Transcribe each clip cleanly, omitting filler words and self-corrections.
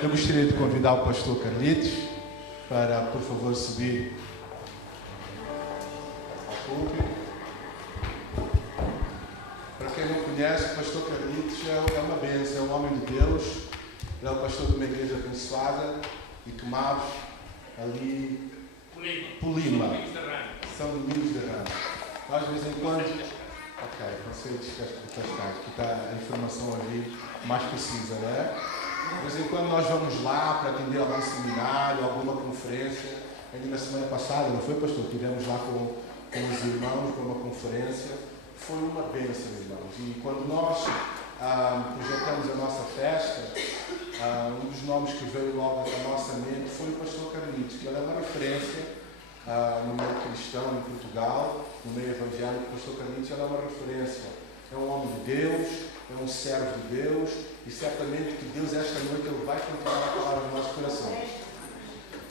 Eu gostaria de convidar o pastor Carlitos para, por favor, subir ao púlpito. Para quem não conhece, o pastor Carlitos é uma bênção, é um homem de Deus. Ele é o pastor de uma igreja abençoada e Tomás, ali, Polima, São Domingos de Ramos. Nós, de vez em quando... Ok, conselho de Cascais, que está a informação ali mais precisa, não é? De vez em quando nós vamos lá para atender algum seminário, alguma conferência. Ainda na semana passada, não foi, pastor? Estivemos lá com os irmãos para uma conferência. Foi uma bênção, irmãos. E quando nós projetamos a nossa festa, um dos nomes que veio logo à nossa mente foi o pastor Carlitos, que ele é uma referência no meio cristão em Portugal, no meio evangélico. O pastor Carlitos é uma referência. É um homem de Deus, é um servo de Deus, e certamente que Deus esta noite ele vai continuar a falar aos nossos corações.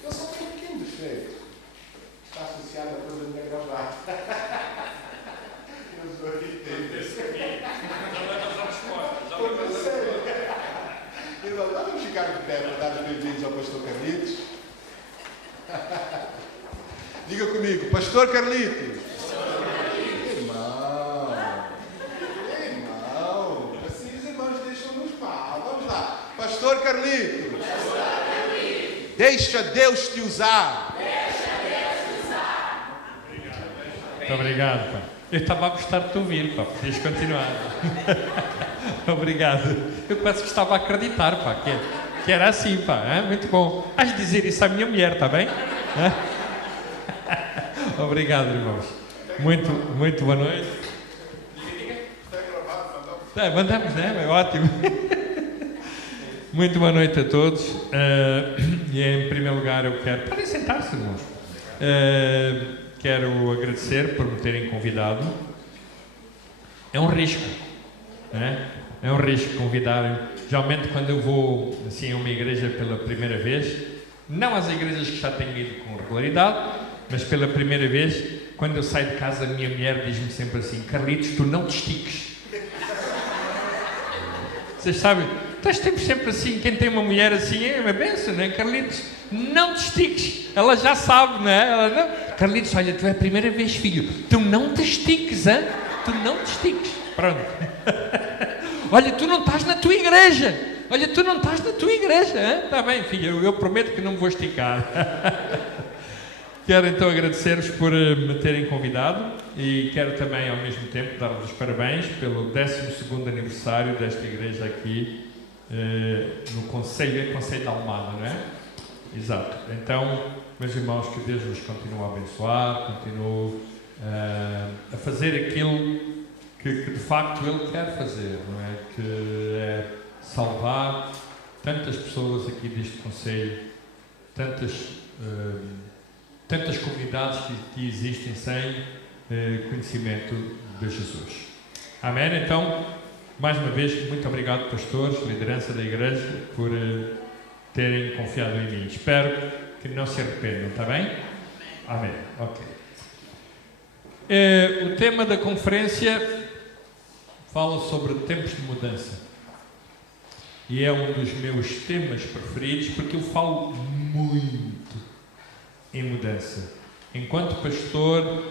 Ele só tem um pequeno defeito. Está associado a coisa de minha gravata. Eu sou arquiteto. Vamos ficar de pé para dar os bem-vindos ao pastor Carlitos. Diga comigo, pastor Carlitos. Irmão, assim os irmãos deixam-nos mal. Vamos lá, pastor Carlitos. Deixa Deus te usar. Muito obrigado, pá. Eu estava a gostar de te ouvir, pá. Podias continuar. Obrigado. Eu quase que estava a acreditar, pá, que era assim, pá. Muito bom. Has de dizer isso à minha mulher, está bem? Obrigado, irmãos. Muito boa noite. Mandamos, né? É ótimo. Muito boa noite a todos. E em primeiro lugar eu quero... Podem sentar-se, irmãos. Quero agradecer por me terem convidado. É um risco, né? É um risco convidarem. Geralmente quando eu vou assim, a uma igreja pela primeira vez, não às igrejas que já tenho ido com regularidade, mas pela primeira vez, quando eu saio de casa, a minha mulher diz-me sempre assim: Carlitos, tu não te estiques. Vocês sabem, estás sempre assim, quem tem uma mulher assim, é uma benção, não é? Carlitos, não te estiques. Ela já sabe, não é? Ela, não. Carlitos, olha, tu é a primeira vez, filho, tu não te estiques, hein? Tu não te estiques. Pronto. Olha, tu não estás na tua igreja. Olha, tu não estás na tua igreja, hein? Está bem, filho, eu prometo que não me vou esticar. Quero então agradecer-vos por me terem convidado e quero também, ao mesmo tempo, dar-vos os parabéns pelo 12º aniversário desta igreja aqui no Conselho de Almada, não é? Exato. Então, meus irmãos, que Deus vos continue a abençoar, continue a fazer aquilo que de facto Ele quer fazer, não é? Que é salvar tantas pessoas aqui deste Conselho, tantas comunidades que existem sem conhecimento de Jesus. Amém? Então, mais uma vez, muito obrigado, pastores, liderança da igreja, por terem confiado em mim. Espero que não se arrependam, está bem? Amém. Ok. O tema da conferência fala sobre tempos de mudança. E é um dos meus temas preferidos, porque eu falo muito em mudança. Enquanto pastor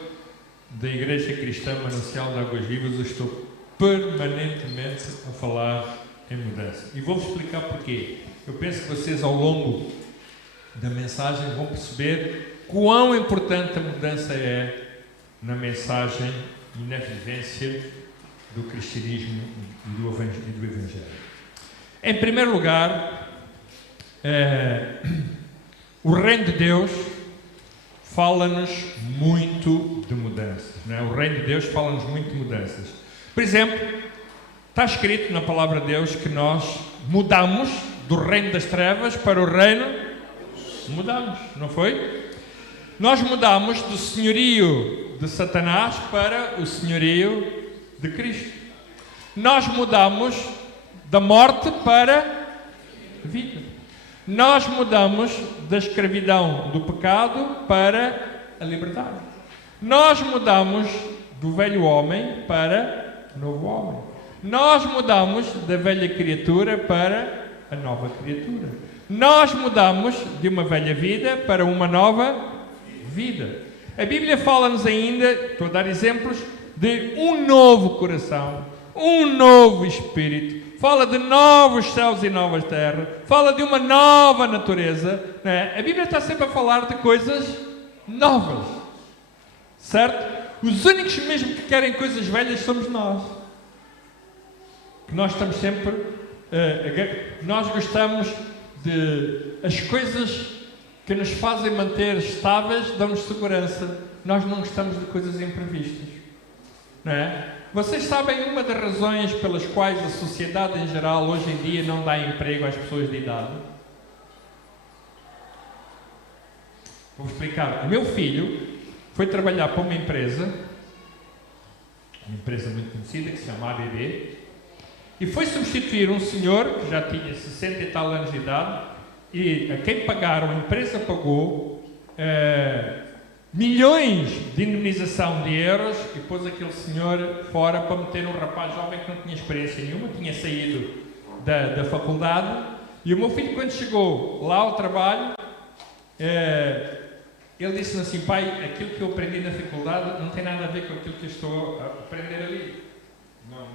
da Igreja Cristã Manancial de Águas Vivas, eu estou permanentemente a falar em mudança. E vou-vos explicar porquê. Eu penso que vocês, ao longo da mensagem, vão perceber quão importante a mudança é na mensagem e na vivência do cristianismo e do Evangelho. Em primeiro lugar, o reino de Deus fala-nos muito de mudanças, não é? O reino de Deus fala-nos muito de mudanças. Por exemplo, está escrito na palavra de Deus que nós mudamos do reino das trevas para o reino... Mudamos, não foi? Nós mudamos do senhorio de Satanás para o senhorio de Cristo. Nós mudamos da morte para a vida. Nós mudamos da escravidão do pecado para a liberdade. Nós mudamos do velho homem para o novo homem. Nós mudamos da velha criatura para a nova criatura. Nós mudamos de uma velha vida para uma nova vida. A Bíblia fala-nos ainda, estou a dar exemplos, de um novo coração, um novo espírito. Fala de novos céus e novas terras. Fala de uma nova natureza. Não é? A Bíblia está sempre a falar de coisas novas. Certo? Os únicos mesmo que querem coisas velhas somos nós. Que nós estamos sempre... nós gostamos de... As coisas que nos fazem manter estáveis dão-nos segurança. Nós não gostamos de coisas imprevistas. Não é? Vocês sabem uma das razões pelas quais a sociedade em geral hoje em dia não dá emprego às pessoas de idade? Vou explicar. O meu filho foi trabalhar para uma empresa muito conhecida, que se chama ABB, e foi substituir um senhor que já tinha 60 e tal anos de idade, e a quem pagaram, a empresa pagou milhões de indemnização de euros, e pôs aquele senhor fora para meter um rapaz jovem que não tinha experiência nenhuma, tinha saído da faculdade, e o meu filho, quando chegou lá ao trabalho, ele disse-me assim: pai, aquilo que eu aprendi na faculdade não tem nada a ver com aquilo que eu estou a aprender ali. Não.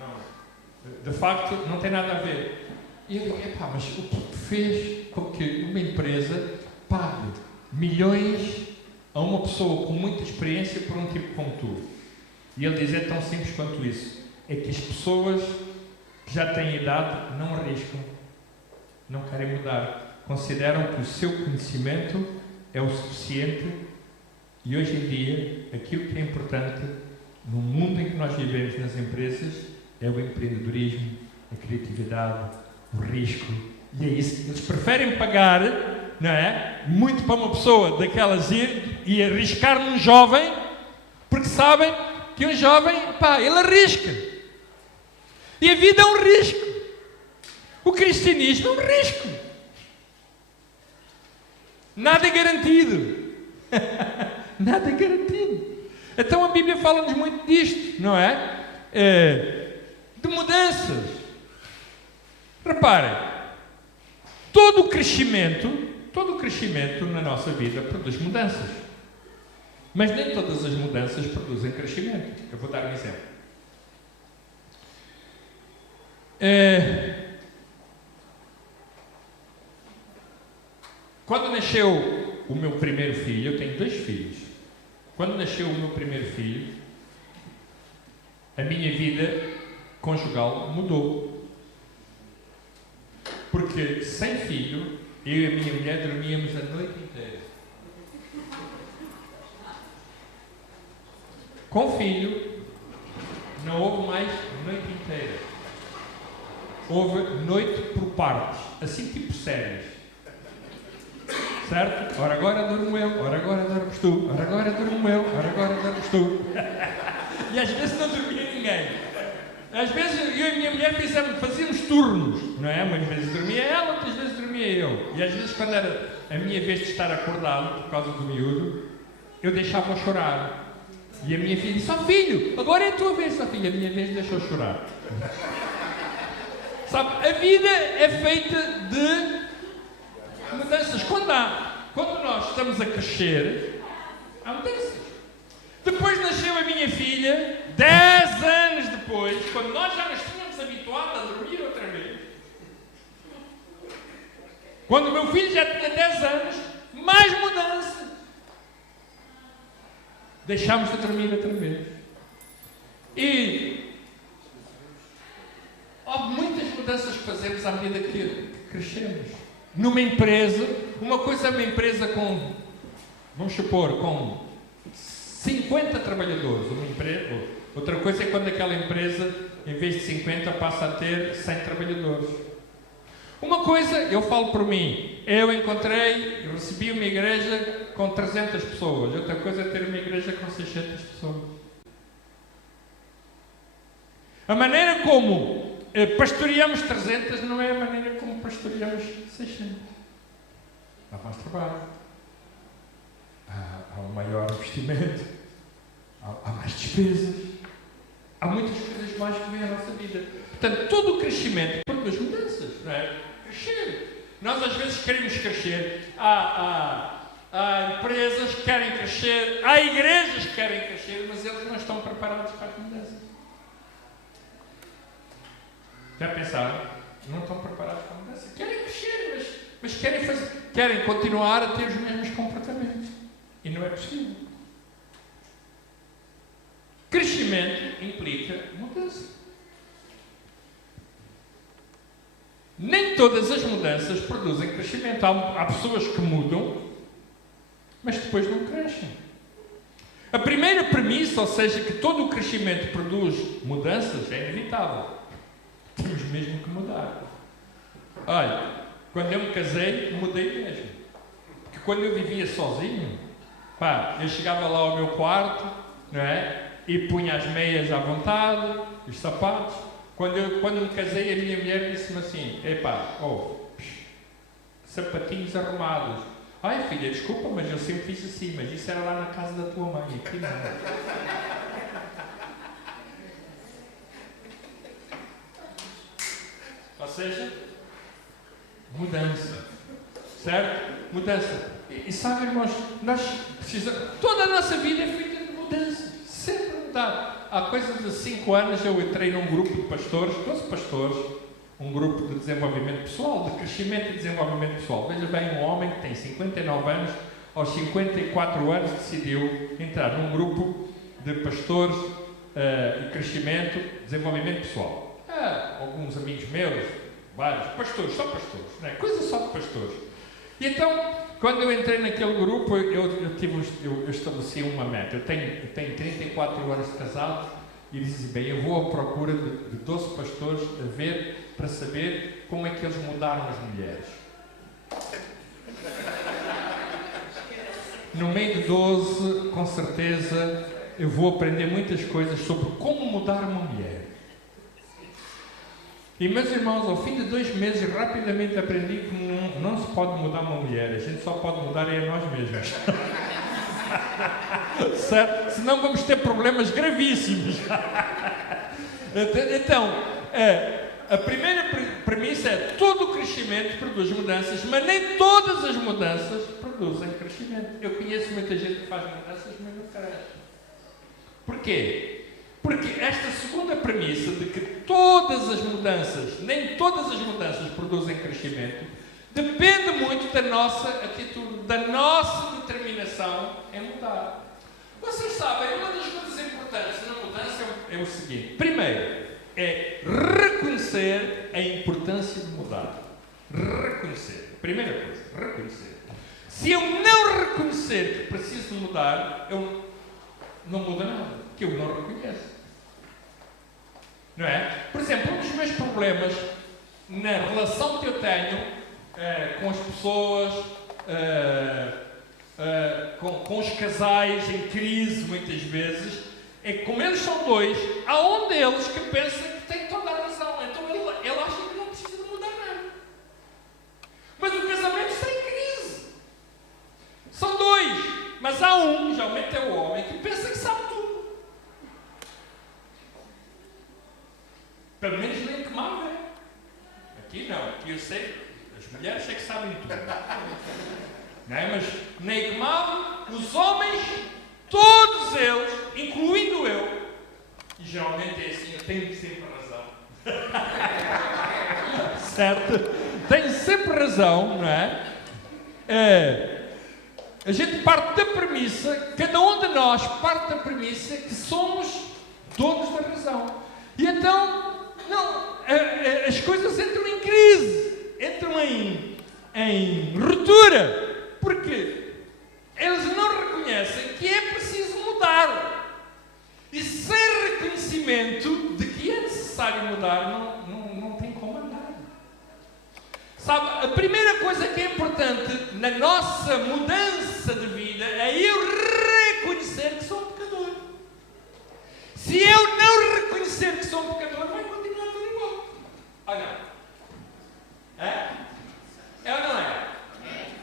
De facto, não tem nada a ver. E eu digo: mas o que fez com que uma empresa pague milhões a uma pessoa com muita experiência por um tipo como tu? E ele diz: é tão simples quanto isso. É que as pessoas que já têm idade não arriscam, não querem mudar. Consideram que o seu conhecimento é o suficiente, e hoje em dia aquilo que é importante no mundo em que nós vivemos nas empresas é o empreendedorismo, a criatividade, o risco, e é isso. Eles preferem pagar, não é, muito para uma pessoa daquelas e arriscar num jovem, porque sabem que um jovem, ele arrisca, e a vida é um risco. O cristianismo é um risco. Nada é garantido. Nada é garantido. Então a Bíblia fala-nos muito disto, não é? De mudanças. Reparem, todo o crescimento na nossa vida produz mudanças. Mas nem todas as mudanças produzem crescimento. Eu vou dar um exemplo. Quando nasceu o meu primeiro filho, eu tenho 2 filhos. Quando nasceu o meu primeiro filho, a minha vida conjugal mudou. Porque sem filho, eu e a minha mulher dormíamos a noite inteira. Com filho, não houve mais noite inteira. Houve noite por partes, assim tipo séries. Certo? Ora agora durmo eu, ora agora dormes tu, ora agora durmo eu, ora agora dormes tu. E às vezes não dormia ninguém. Às vezes eu e a minha mulher fazíamos turnos, não é? Umas vezes dormia ela, outras vezes dormia eu. E às vezes, quando era a minha vez de estar acordado por causa do miúdo, eu deixava-o chorar. E a minha filha disse: filho, agora é a tua vez. Filha, a minha vez deixou chorar. Sabe, a vida é feita de mudanças. Quando nós estamos a crescer, há mudanças. Depois nasceu a minha filha, 10 anos depois, quando nós já nos tínhamos habituado a dormir outra vez. Quando o meu filho já tinha 10 anos, mais mudanças. Deixámos de dormir outra vez. E há muitas mudanças que fazemos à medida que crescemos. Numa empresa, uma coisa é uma empresa com, vamos supor, com 50 trabalhadores, outra coisa é quando aquela empresa, em vez de 50, passa a ter 100 trabalhadores. Uma coisa, eu falo por mim, eu recebi uma igreja com 300 pessoas, outra coisa é ter uma igreja com 600 pessoas. A maneira como pastoreamos 300 não é a maneira como pastoreamos 600. Há mais trabalho. Há um maior investimento, há mais despesas, há muitas coisas mais que vêm à nossa vida. Portanto, todo o crescimento produz mudanças, não é? crescer. Nós às vezes queremos crescer. Há empresas que querem crescer, há igrejas que querem crescer, mas eles não estão preparados para as mudanças. Já pensaram? Não estão preparados para a mudança. Querem crescer, mas querem continuar a ter os mesmos comportamentos. E não é possível. Crescimento implica mudança. Nem todas as mudanças produzem crescimento. Há pessoas que mudam, mas depois não crescem. A primeira premissa, ou seja, que todo o crescimento produz mudanças, é inevitável. Temos mesmo que mudar. Olha, quando eu me casei, mudei mesmo. Porque quando eu vivia sozinho, eu chegava lá ao meu quarto, não é? E punha as meias à vontade, os sapatos. Quando me casei, a minha mulher disse-me assim: sapatinhos arrumados. Ai filha, desculpa, mas eu sempre fiz assim, mas isso era lá na casa da tua mãe, aqui não. Ou seja, mudança. Certo? Mudança. E sabe, irmãos, nós precisamos. Toda a nossa vida é feita de mudança. Sempre mudar. Há coisa de 5 anos eu entrei num grupo de pastores, 12 pastores, um grupo de desenvolvimento pessoal, de crescimento e desenvolvimento pessoal. Veja bem, um homem que tem 59 anos, aos 54 anos decidiu entrar num grupo de pastores e crescimento, desenvolvimimento pessoal. Alguns amigos meus, vários, pastores, só pastores, não é? Coisa só de pastores. E então, quando eu entrei naquele grupo, eu estabeleci uma meta. Eu tenho 34 anos de casado e disse bem, eu vou à procura de 12 pastores para saber como é que eles mudaram as mulheres. No meio de 12, com certeza, eu vou aprender muitas coisas sobre como mudar uma mulher. E, meus irmãos, ao fim de 2 meses, rapidamente aprendi que não se pode mudar uma mulher. A gente só pode mudar a nós mesmos. Certo? Senão vamos ter problemas gravíssimos. Então, a primeira premissa é todo o crescimento produz mudanças, mas nem todas as mudanças produzem crescimento. Eu conheço muita gente que faz mudanças, mas não cresce. Porquê? Porque esta segunda premissa de que nem todas as mudanças produzem crescimento, depende muito da nossa atitude, da nossa determinação em mudar. Vocês sabem, uma das coisas importantes na mudança é o seguinte: primeiro, é reconhecer a importância de mudar. Reconhecer. Primeira coisa, reconhecer. Se eu não reconhecer que preciso mudar, eu não muda nada, que eu não reconheço. Não é? Por exemplo, um dos meus problemas na relação que eu tenho com as pessoas, com os casais em crise, muitas vezes, é que como eles são dois, há um deles que pensa que tem toda a razão. Então ele acha que não precisa de mudar nada. Mas o casamento está em crise. São dois. Mas há um, geralmente é o homem, que pensa que sabe tudo. Pelo menos nem que mal é. Aqui não, aqui eu sei, as mulheres sei que sabem tudo. Não é? Mas nem que mal, os homens, todos eles, incluindo eu, e geralmente é assim, eu tenho sempre razão. Certo? Tenho sempre razão, não é? A gente parte da premissa, cada um de nós parte da premissa que somos donos da razão. E então, as coisas entram em crise, entram em ruptura, porque eles não reconhecem que é preciso mudar. E sem reconhecimento de que é necessário mudar, não tem como andar. Sabe, a primeira coisa que é importante na nossa mudança de vida é eu reconhecer que sou um pecador. Se eu não reconhecer que sou um pecador, vai continuar tudo igual. Ou não? É ou não é?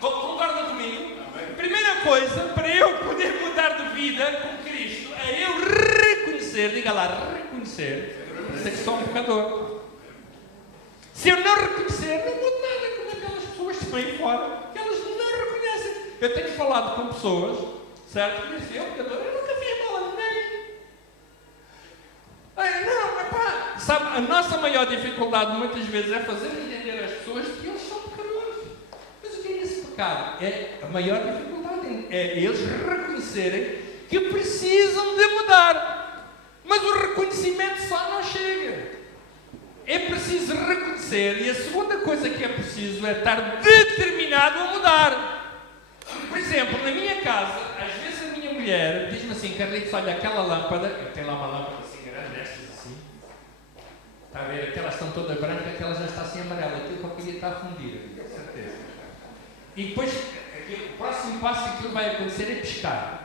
Concorda comigo? Primeira coisa, para eu poder mudar de vida com Cristo, é eu reconhecer, diga lá, reconhecer que sou um pecador. Se eu não reconhecer, não mudo nada. estão aí fora, que elas não reconhecem. Eu tenho falado com pessoas, certo? Que dizem, eu nunca fiz mal a ninguém. Não, epá, sabe, a nossa maior dificuldade muitas vezes é fazer entender às pessoas que eles são pecadores. Mas o que é esse pecado? A maior dificuldade é eles reconhecerem que precisam de mudar. Mas o reconhecimento só não chega. É preciso reconhecer, e a segunda coisa que é preciso é estar determinado a mudar. Por exemplo, na minha casa, às vezes a minha mulher diz-me assim, Carlitos, olha aquela lâmpada, eu tenho lá uma lâmpada assim grande, destas assim, está a ver, aquelas estão todas brancas, aquela já está assim amarela, aquilo qualquer dia está a fundir, com certeza. E depois, o próximo passo que vai acontecer é pescar.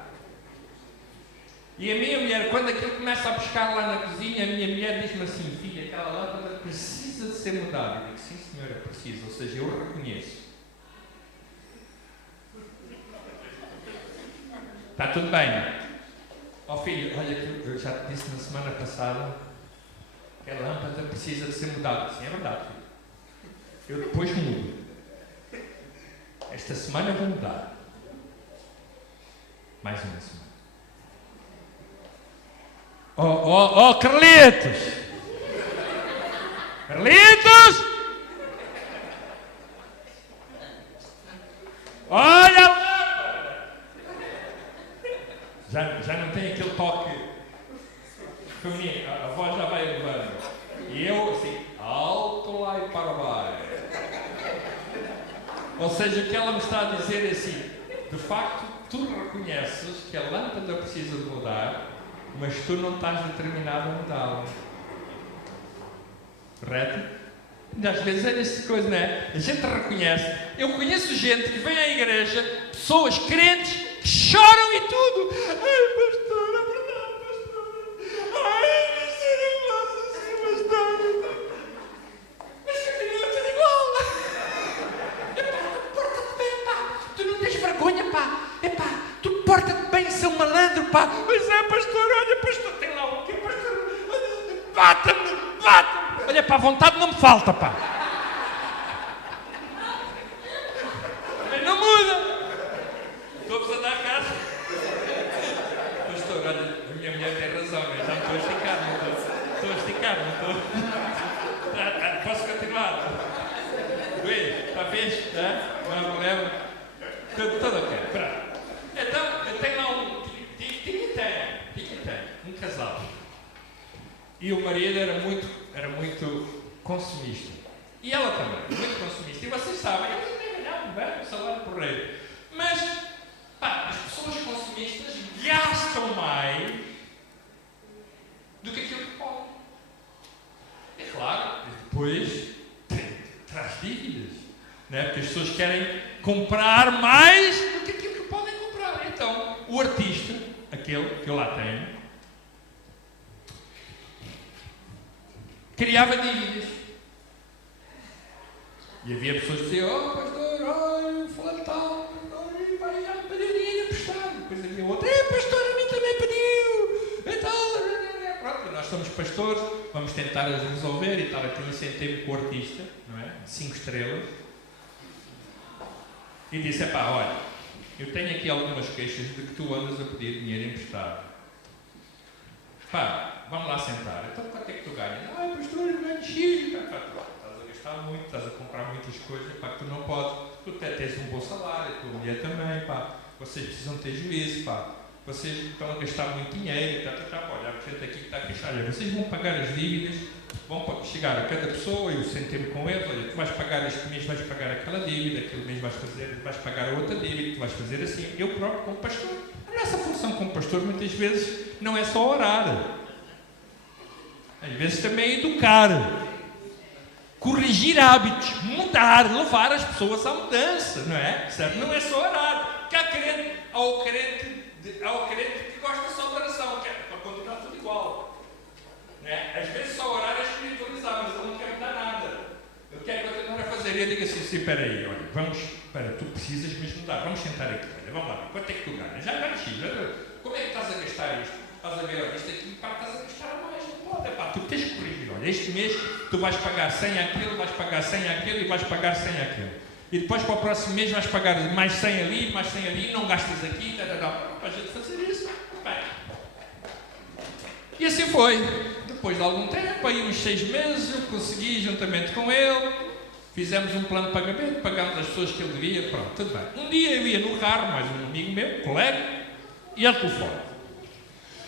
E a minha mulher, quando aquilo começa a pescar lá na cozinha, a minha mulher diz-me assim, filha, aquela lâmpada precisa de ser mudada. Eu digo, sim senhora, precisa, ou seja, eu reconheço. Está tudo bem. Ó filho, olha, eu já te disse na semana passada que a lâmpada precisa de ser mudada. Sim, é verdade, filho. Eu depois mudo. Esta semana eu vou mudar. Mais uma semana. Oh, Carlitos! Carlitos! Olha lá! Já não tem aquele toque feminino, a voz já vai elevando. E eu assim, alto lá e para baixo. Ou seja, o que ela me está a dizer é assim, de facto, tu reconheces que a lâmpada precisa de mudar, mas tu não estás determinado a mudá-la. Correto? E às vezes é essa coisa, não é? A gente reconhece. Eu conheço gente que vem à igreja, pessoas crentes, que choram e tudo. Ai, pastor, é verdade, pastor. Ai, mas eu gosto assim, pastor. Mas continua tudo igual. Epá, porta-te bem, pá. Tu não tens vergonha, pá. Epá, tu porta-te bem, seu malandro, pá. Mas é, pastor, olha, pastor, tem lá o quê, pastor? Bata-me, bata-me. Olha, pá, a vontade não me falta, pá. Mas não muda. Estou-vos a dar casa. Pastor, olha, a minha mulher tem razão, eu já me estou a esticar, não estou? Estou a esticar, não estou? Posso continuar? Ui, está fixe? Não há problema? Tudo ok, pronto. Então, eu tenho lá um casal. E o marido era muito consumista. E ela também, muito consumista. E vocês sabem, eles nem ganhavam bem o salário porreiro. Mas, pá, as pessoas consumistas gastam mais do que aquilo que podem. É claro, depois traz dívidas. Né? Porque as pessoas querem comprar mais do que aquilo que podem comprar. Então, o artista, aquele que eu lá tenho, criava dívidas. E havia pessoas que diziam, oh pastor, olha, fulano tal, vai já me pedir dinheiro emprestado. Depois havia outro, pastor, a mim também pediu. E tal. Pronto, nós somos pastores, vamos tentar as resolver e tal. Aqui sentei-me com o artista, não é? 5 estrelas. E disse, epá, olha, eu tenho aqui algumas queixas de que tu andas a pedir dinheiro emprestado. Pá, vamos lá sentar. Então quanto é que tu ganhas? Ah, pastor, eu ganho X. Estás a gastar muito, estás a comprar muitas coisas, pá, que tu não podes. Tu até tens um bom salário, a tua mulher também, pá. Vocês precisam ter juízo, pá. Vocês estão a gastar muito dinheiro, olha, a gente aqui que está a queixar. Olha, vocês vão pagar as dívidas, vão chegar a cada pessoa, eu sentei-me com eles, olha, tu vais pagar este mês, vais pagar aquela dívida, aquele mês vais pagar a outra dívida, tu vais fazer assim. Eu próprio, como pastor, a nossa função como pastor, muitas vezes, não é só orar. Às vezes também é educar, corrigir hábitos, mudar, levar as pessoas à mudança, não é? Certo? Não é só orar. Porque há o crente que gosta só de oração, que é para continuar tudo igual. Não é? Às vezes só orar é espiritualizar, mas ele não quer mudar nada. Ele quer continuar a fazer. E eu digo assim, espera aí, olha, tu precisas mesmo mudar, vamos sentar aqui, olha, vamos lá, quanto é que tu ganhas? Já ganhas X, como é que estás a gastar isto? Estás a ver, olha, isto aqui, pá, estás a gastar mais, não pode, pá, tu tens que corrigir, olha, este mês tu vais pagar 100 àquilo, vais pagar 100 àquilo e vais pagar 100 àquilo. e depois para o próximo mês vais pagar mais 100 ali, não gastas aqui, para a gente fazer isso. Bem. E assim foi. Depois de algum tempo, aí uns 6 meses, eu consegui, juntamente com ele, fizemos um plano de pagamento, pagámos as pessoas que ele devia, pronto, tudo bem. Um dia eu ia no carro, mais um amigo meu, colega, e ele telefone.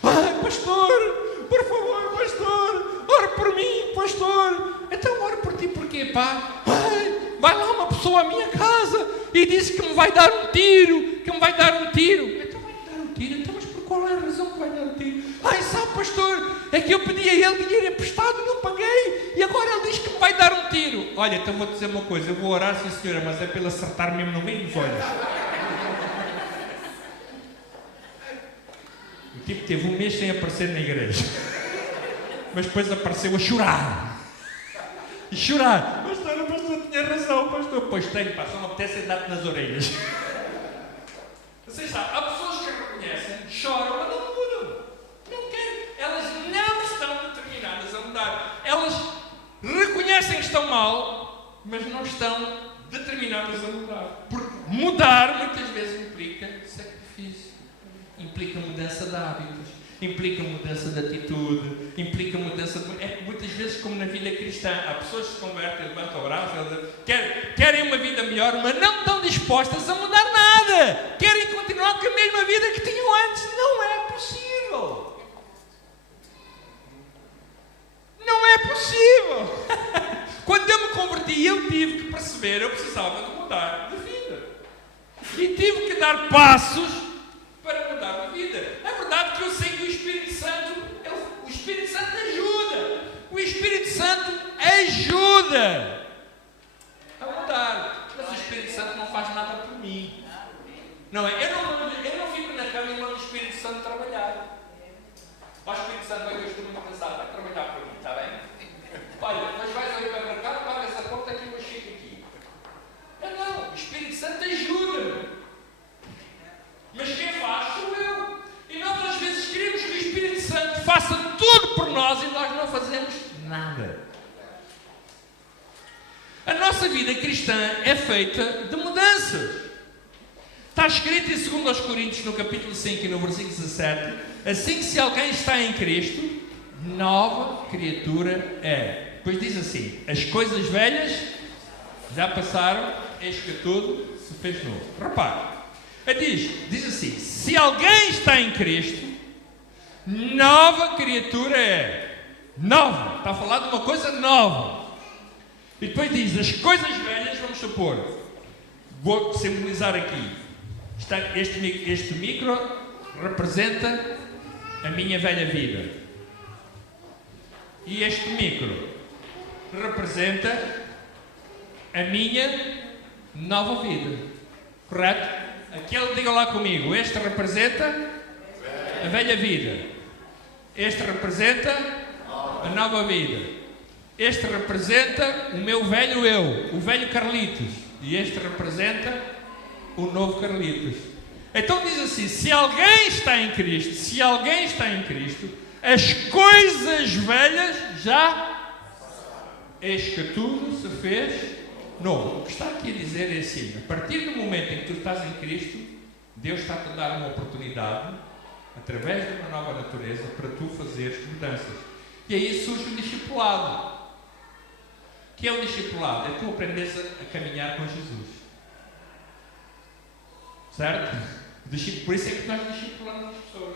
Ai, pastor, por favor, pastor, ore por mim, pastor. Então ore por ti, porquê, pá? Ai, vai lá uma pessoa à minha casa e disse que me vai dar um tiro, Então vai-me dar um tiro? Então, mas por qual é a razão que vai dar um tiro? Ai, sabe, pastor, é que eu pedi a ele dinheiro emprestado e não paguei, e agora ele diz que me vai dar um tiro. Olha, então vou dizer uma coisa, eu vou orar, sim senhora, mas é para ele acertar mesmo no meio dos olhos. O tipo teve um mês sem aparecer na igreja, mas depois apareceu a chorar. E chorar. Pastor, o pastor tinha razão, pastor. Pois tenho, pá, só me apetece dar-te nas orelhas. Vocês sabem, há pessoas que reconhecem, choram, mas não mudam. Não querem. Elas não estão determinadas a mudar. Elas reconhecem que estão mal, mas não estão determinadas a mudar. Porque mudar muitas vezes implica sacrifício, implica mudança de hábitos, implica mudança de atitude, implica mudança de... É muitas vezes como na vida cristã, há pessoas que se convertem, levantam o braço, querem uma vida melhor, mas não estão dispostas a mudar nada, querem continuar com a mesma vida que tinham antes. Não é possível. Não é possível. Quando eu me converti, eu tive que perceber, eu precisava de mudar de vida. E tive que dar passos para mudar de vida. É verdade que eu sei que o Espírito Santo ajuda. O Espírito Santo ajuda a mudar. Mas o Espírito Santo não faz nada por mim. Não é? Eu não fico na cama e mando o Espírito Santo trabalhar. O Espírito Santo, eu estou muito cansado, vai trabalhar por mim, está bem? Olha, mas vais ao hipermercado, pagas a conta que eu chego aqui. Não, o Espírito Santo ajuda-me. Mas quem faz sou eu. E nós às vezes queremos que o Espírito Santo faça tudo por nós e nós não fazemos nada. A nossa vida cristã é feita de mudanças. Está escrito em 2 Coríntios, no capítulo 5 e no versículo 17, assim que se alguém está em Cristo, nova criatura é. Depois diz assim, as coisas velhas já passaram, eis que tudo se fez novo. Repare. Diz assim, se alguém está em Cristo, nova criatura é. Nova, está a falar de uma coisa nova. E depois diz, as coisas velhas, vamos supor, vou simbolizar aqui, este micro representa a minha velha vida. E este micro representa a minha nova vida. Correto? Aquele, diga lá comigo, este representa a velha vida. Este representa a nova vida. Este representa o meu velho eu, o velho Carlitos. E este representa o novo Carlitos. Então diz assim, se alguém está em Cristo, as coisas velhas já, eis que tudo se fez novo. O que está aqui a dizer é assim, a partir do momento em que tu estás em Cristo, Deus está-te a dar uma oportunidade, através de uma nova natureza, para tu fazeres mudanças. E aí surge o discipulado. O que é o discipulado? É tu aprenderes a caminhar com Jesus. Certo? Por isso é que nós discipulamos as pessoas.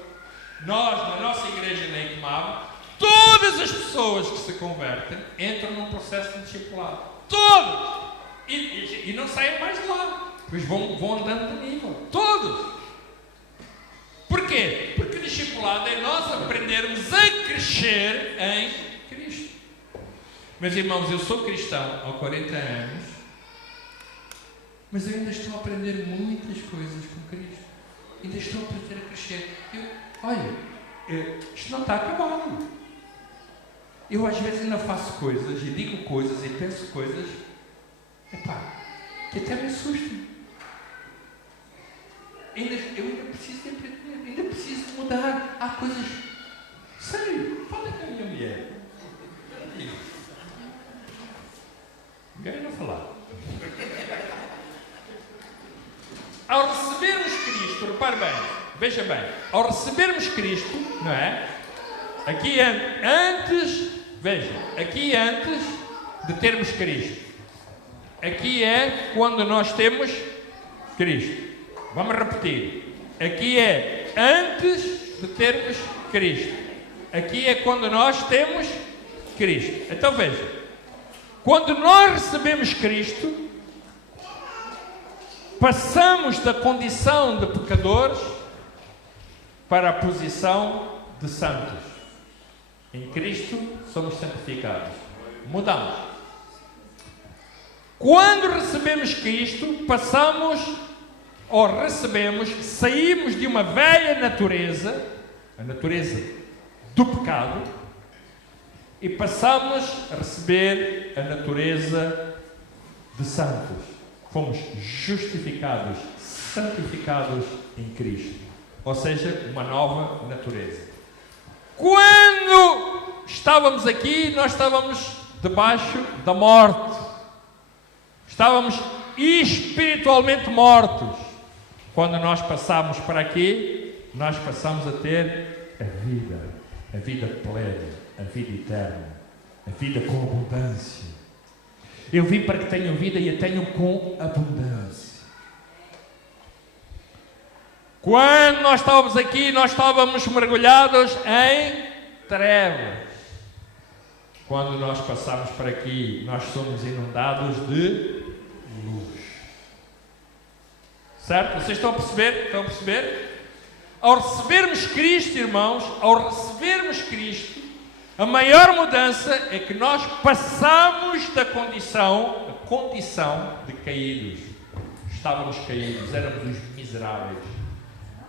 Nós, na nossa igreja na Icmab, todas as pessoas que se convertem entram num processo de discipulado. Todos! E não saem mais de lá. Pois vão andando de nível. Todos! Porquê? Porque o discipulado é nós aprendermos a crescer em Cristo. Meus irmãos, eu sou cristão há 40 anos, mas eu ainda estou a aprender muitas coisas com Cristo. Ainda estou a aprender a crescer. Isto não está acabado. Eu às vezes ainda faço coisas, e digo coisas, e penso coisas, que até me assustam. Eu ainda preciso de aprender, ainda preciso de mudar. Há coisas... Sério, fala com a minha mulher. Ninguém não falar. ao recebermos Cristo, repare bem, veja bem, ao recebermos Cristo, não é? Aqui antes, veja, aqui antes de termos Cristo. Aqui é quando nós temos Cristo. Vamos repetir. Aqui é antes de termos Cristo. Aqui é quando nós temos Cristo. Então veja, quando nós recebemos Cristo, passamos da condição de pecadores para a posição de santos. Em Cristo somos santificados. Mudamos. Quando recebemos Cristo, saímos de uma velha natureza, a natureza do pecado, e passamos a receber a natureza de santos. Fomos justificados, santificados em Cristo. Ou seja, uma nova natureza. Quando estávamos aqui, nós estávamos debaixo da morte. Estávamos espiritualmente mortos. Quando nós passamos para aqui, nós passamos a ter a vida plena, a vida eterna, a vida com abundância. Eu vim para que tenham vida e a tenham com abundância. Quando nós estávamos aqui, nós estávamos mergulhados em trevas. Quando nós passamos para aqui, nós somos inundados de luz. Certo? Vocês estão a perceber? Estão a perceber? Ao recebermos Cristo, irmãos, ao recebermos Cristo, a maior mudança é que nós passamos da condição de caídos. Estávamos caídos, éramos os miseráveis.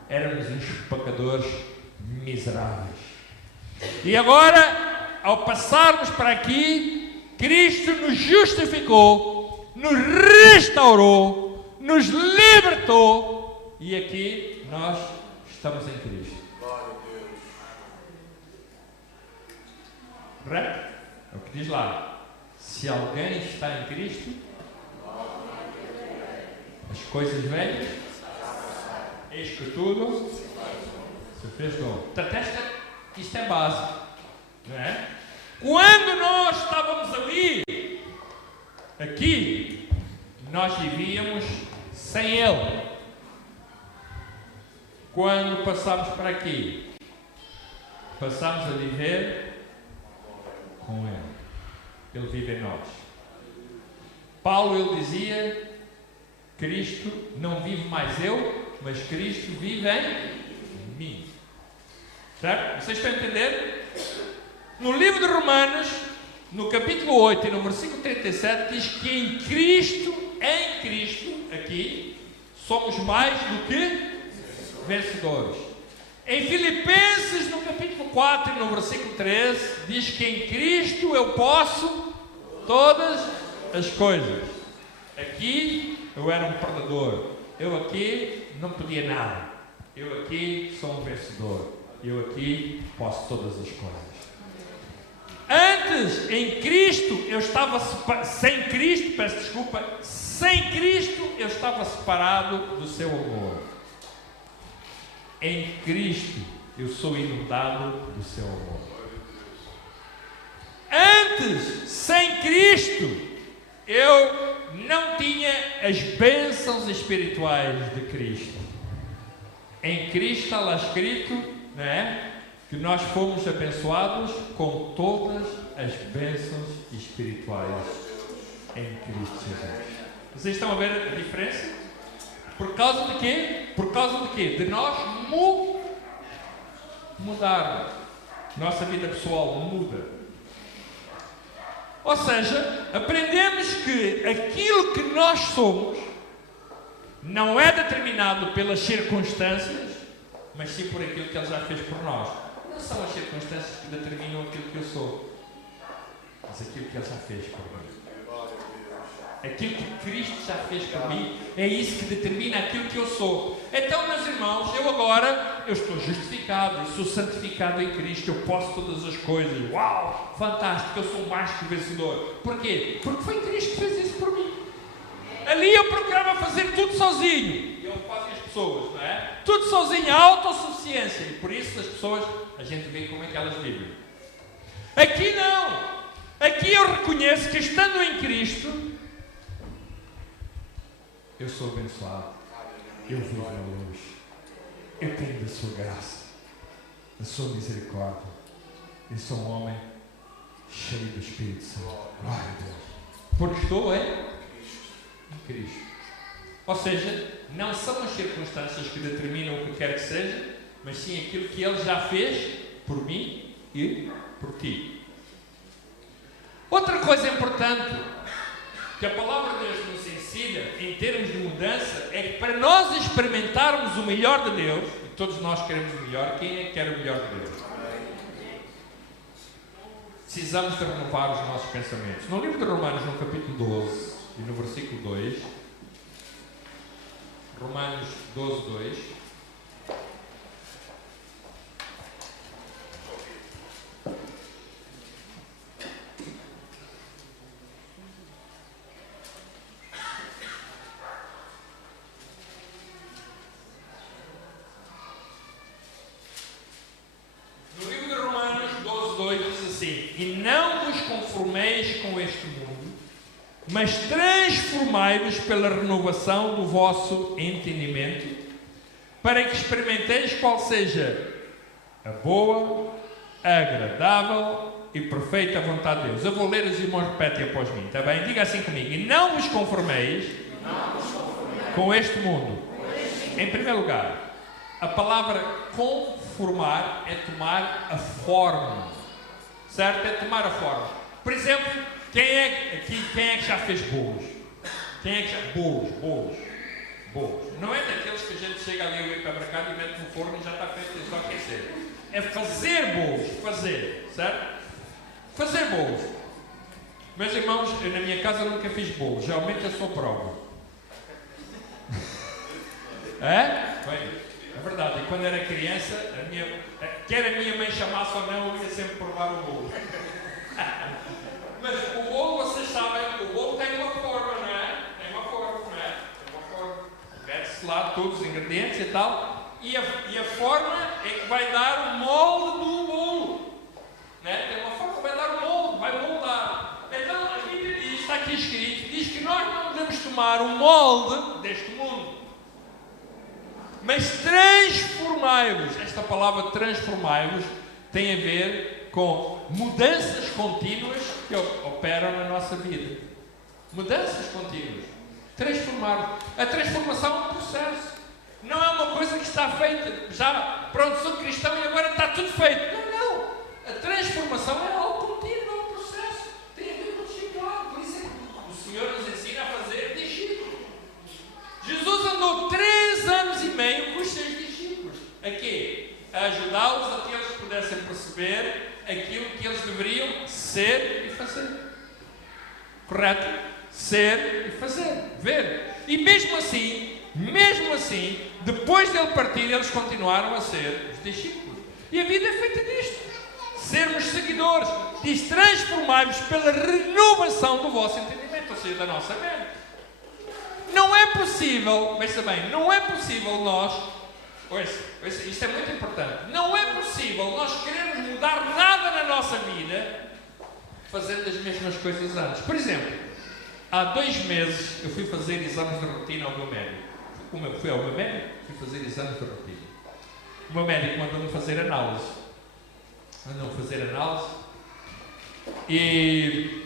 Éramos os pecadores miseráveis. E agora, ao passarmos para aqui, Cristo nos justificou, nos restaurou, nos libertou. E aqui nós estamos em Cristo. Correto? É o que diz lá. Se alguém está em Cristo, as coisas velhas, eis que tudo se fez novo. Portanto, isto é básico. Não é? Quando nós estávamos ali, aqui, nós vivíamos sem Ele. Quando passamos para aqui, passamos a viver com Ele. Ele vive em nós. Paulo, ele dizia, Cristo não vive mais eu, mas Cristo vive em mim. Certo? Vocês estão a entender? No livro de Romanos, no capítulo 8 e no versículo 37, diz que em Cristo, aqui, somos mais do que vencedores. Em Filipenses, no capítulo 4 e no versículo 13, diz que em Cristo eu posso todas as coisas. Aqui eu era um perdedor. Eu aqui não podia nada. Eu aqui sou um vencedor. Eu aqui posso todas as coisas. Antes, em Cristo, eu estava sem Cristo, sem Cristo eu estava separado do seu amor. Em Cristo eu sou inundado do seu amor. Antes, sem Cristo, eu não tinha as bênçãos espirituais de Cristo. Em Cristo está lá escrito, não é? Que nós fomos abençoados com todas as bênçãos espirituais em Cristo Jesus. Vocês estão a ver a diferença? Por causa de quê? Por causa de quê? De nós mudar. Nossa vida pessoal muda. Ou seja, aprendemos que aquilo que nós somos não é determinado pelas circunstâncias, mas sim por aquilo que Ele já fez por nós. Não são as circunstâncias que determinam aquilo que eu sou, mas aquilo que Ele já fez por mim. Aquilo que Cristo já fez por mim, é isso que determina aquilo que eu sou. Então, meus irmãos, eu estou justificado, eu sou santificado em Cristo, eu posso todas as coisas. Uau, fantástico, eu sou mais que vencedor. Porquê? Porque foi Cristo que fez isso por mim. Ali eu procurava fazer tudo sozinho. Ele faz pessoas, não é? Tudo sozinho, autossuficiência. E por isso as pessoas, a gente vê como é que elas vivem. Aqui não. Aqui eu reconheço que estando em Cristo, eu sou abençoado. Eu vivo na luz. Eu tenho da sua graça, da sua misericórdia. Eu sou um homem cheio do Espírito Santo. Glória a Deus. Porque estou em Cristo. Ou seja, não são as circunstâncias que determinam o que quer que seja, mas sim aquilo que Ele já fez por mim e por ti. Outra coisa importante que a palavra de Deus nos ensina em termos de mudança é que para nós experimentarmos o melhor de Deus, e todos nós queremos o melhor, quem é que quer o melhor de Deus? Precisamos de renovar os nossos pensamentos. No livro de Romanos, no capítulo 12 e no versículo 2, Romanos 12, 2, e não vos conformeis com este mundo, mas transformai-vos pela renovação do vosso entendimento, para que experimenteis qual seja a boa, agradável e perfeita vontade de Deus. Eu vou ler, os irmãos repetem após mim, está bem? Diga assim comigo: e não vos conformeis com este mundo. Em primeiro lugar, a palavra conformar é tomar a forma. Certo? É tomar a forma. Por exemplo, quem é que já fez bolos? Quem é que já... Bolos. Não é daqueles que a gente chega ali ao hipermercado e mete no forno e já está feito, é só aquecer. É fazer bolos. Certo? Fazer bolos. Meus irmãos, eu, na minha casa nunca fiz bolos. Geralmente eu sou prova. É? Bem, é verdade. E quando era criança, quer a minha mãe chamasse ou não, eu ia sempre provar o bolo. Mas o bolo, vocês sabem, o bolo tem uma forma, não é? Tem uma forma. Mete-se lá todos os ingredientes e tal. E a forma é que vai dar o molde do bolo. Né? Tem uma forma que vai dar o molde, vai moldar. Então a Bíblia diz, está aqui escrito, diz que nós não devemos tomar o molde deste mundo, mas transformai-vos. Esta palavra transformai-vos tem a ver com mudanças contínuas que operam na nossa vida. Mudanças contínuas. Transformar. A transformação é um processo. Não é uma coisa que está feita. Já, pronto, sou cristão e agora está tudo feito. Não. A transformação é algo contínuo, é um processo. Tem a ver com o discipulado. Por isso é que o Senhor nos ensina a fazer discípulos. Jesus andou 3 anos e meio com os seus discípulos. A quê? A ajudá-los a que eles pudessem perceber aquilo que eles deveriam ser e fazer. Correto? Ser e fazer. Ver. E mesmo assim, depois dele partir, eles continuaram a ser os discípulos. E a vida é feita disto. Sermos seguidores. Diz: transformai-vos pela renovação do vosso entendimento, ou seja, da nossa mente. Não é possível, veja bem, não é possível nós, ouça, isto é muito importante, não é possível nós querermos mudar nada na nossa vida fazendo as mesmas coisas antes. Por exemplo, há 2 meses eu fui fazer exames de rotina ao meu médico. Como eu fui ao meu médico, fui fazer exames de rotina. O meu médico mandou-me fazer análise. E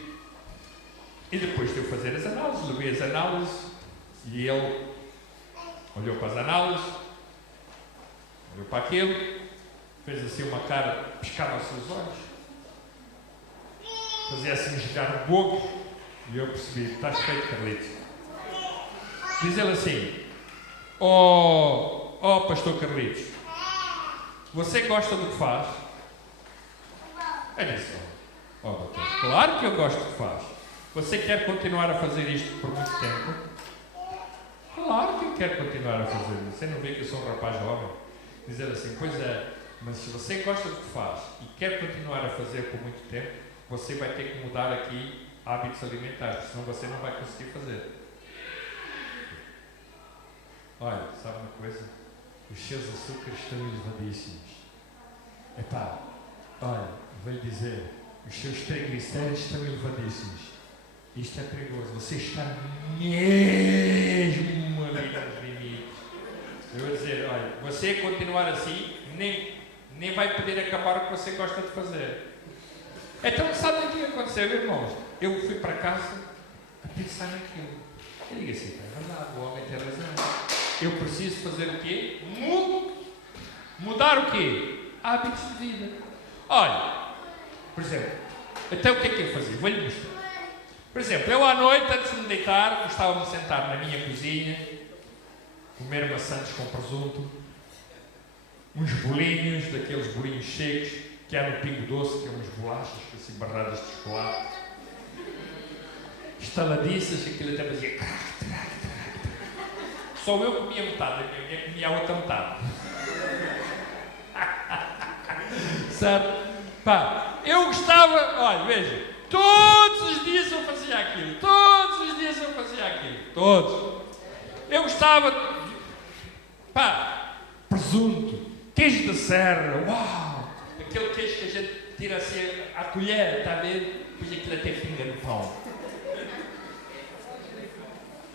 depois de eu fazer as análises, levei as análises. E ele olhou para as análises, olhou para aquilo, fez assim uma cara, piscava os seus olhos, fazia assim girar o boca, e eu percebi: estás feito, Carlitos. Diz ele assim: oh pastor Carlitos, você gosta do que faz? Eu disse: doutor, claro que eu gosto do que faz. Você quer continuar a fazer isto por muito tempo? Claro que eu quero continuar a fazer isso. Você não vê que eu sou um rapaz jovem? Dizer assim: pois é, mas se você gosta do que faz e quer continuar a fazer por muito tempo, você vai ter que mudar aqui hábitos alimentares, senão você não vai conseguir fazer. olha, sabe uma coisa? Os seus açúcares estão elevadíssimos. Epá, olha, vou-lhe dizer, os seus triglicéridos estão elevadíssimos. Isto é perigoso. Você está mesmo ali nos limites. Eu vou dizer, olha, você continuar assim, nem vai poder acabar o que você gosta de fazer. Então, sabe o que aconteceu, irmãos? Eu fui para casa a pensar naquilo. Eu digo assim, é verdade, o homem tem razão. Eu preciso fazer o quê? Mudar o quê? Hábitos de vida. Olha, por exemplo, então o que é que eu fazia? Vou-lhe mostrar. Por exemplo, eu à noite, antes de me deitar, gostava de me sentar na minha cozinha, comer maçãs com presunto, uns bolinhos, daqueles bolinhos secos, que há no Pingo Doce, que é umas bolachas, assim, barradas de chocolate, estaladiças, aquilo até fazia crac. Só eu comia metade, a minha mulher comia a outra metade. Sabe? Pá, eu gostava, olha, veja, todos os dias eu fazia aquilo, todos. Eu gostava, presunto, queijo da serra, uau! Aquele queijo que a gente tira assim à colher, está a ver? Depois aquilo até pinga no pão.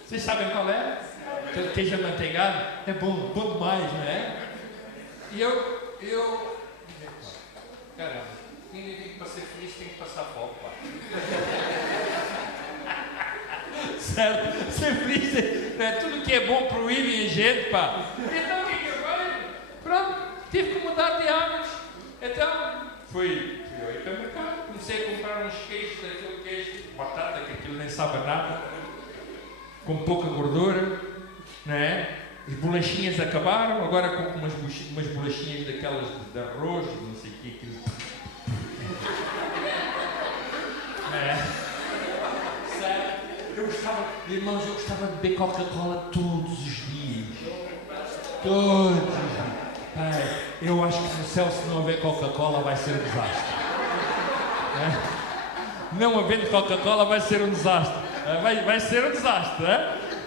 Vocês sabem qual é? Aquele queijo amanteigado? É bom demais, não é? E eu... Caramba, ninguém diz que para ser feliz tem que passar fome, pá. Certo? Ser feliz não é tudo que é bom proíbe a gente, pá. Então o que é que eu faço? Pronto, tive que mudar de hábitos. Então, fui ao hipermercado, comecei a comprar uns queijos, daquele queijo, batata, que aquilo nem sabe nada, com pouca gordura, não é? As bolachinhas acabaram, agora compro umas bolachinhas daquelas de arroz, não sei o que, aquilo. Sério? Irmãos, eu gostava de beber Coca-Cola todos os dias. Todos os dias. Eu acho que no céu, se não houver Coca-Cola, vai ser um desastre. Não havendo Coca-Cola, vai ser um desastre. Vai ser um desastre,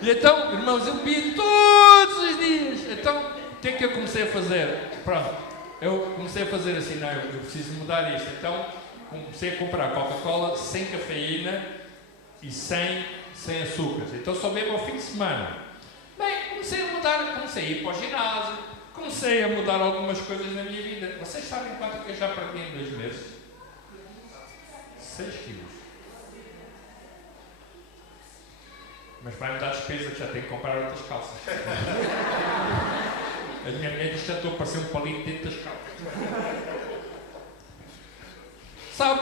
E então, irmãos, eu bebi todos os dias. Então, o que é que eu comecei a fazer? Pronto, eu comecei a fazer assim, não, eu preciso mudar isto. Então, comecei a comprar Coca-Cola sem cafeína e sem açúcares. Então, só bebo ao fim de semana. Bem, comecei a mudar, comecei a ir para o ginásio, comecei a mudar algumas coisas na minha vida. Vocês sabem quanto que eu já perdi em 2 meses? 6 quilos. Mas vai-me dar despesa, que já tenho que comprar outras calças. A minha mulher diz que já estou a parecer um palito dentro das calças. Sabe,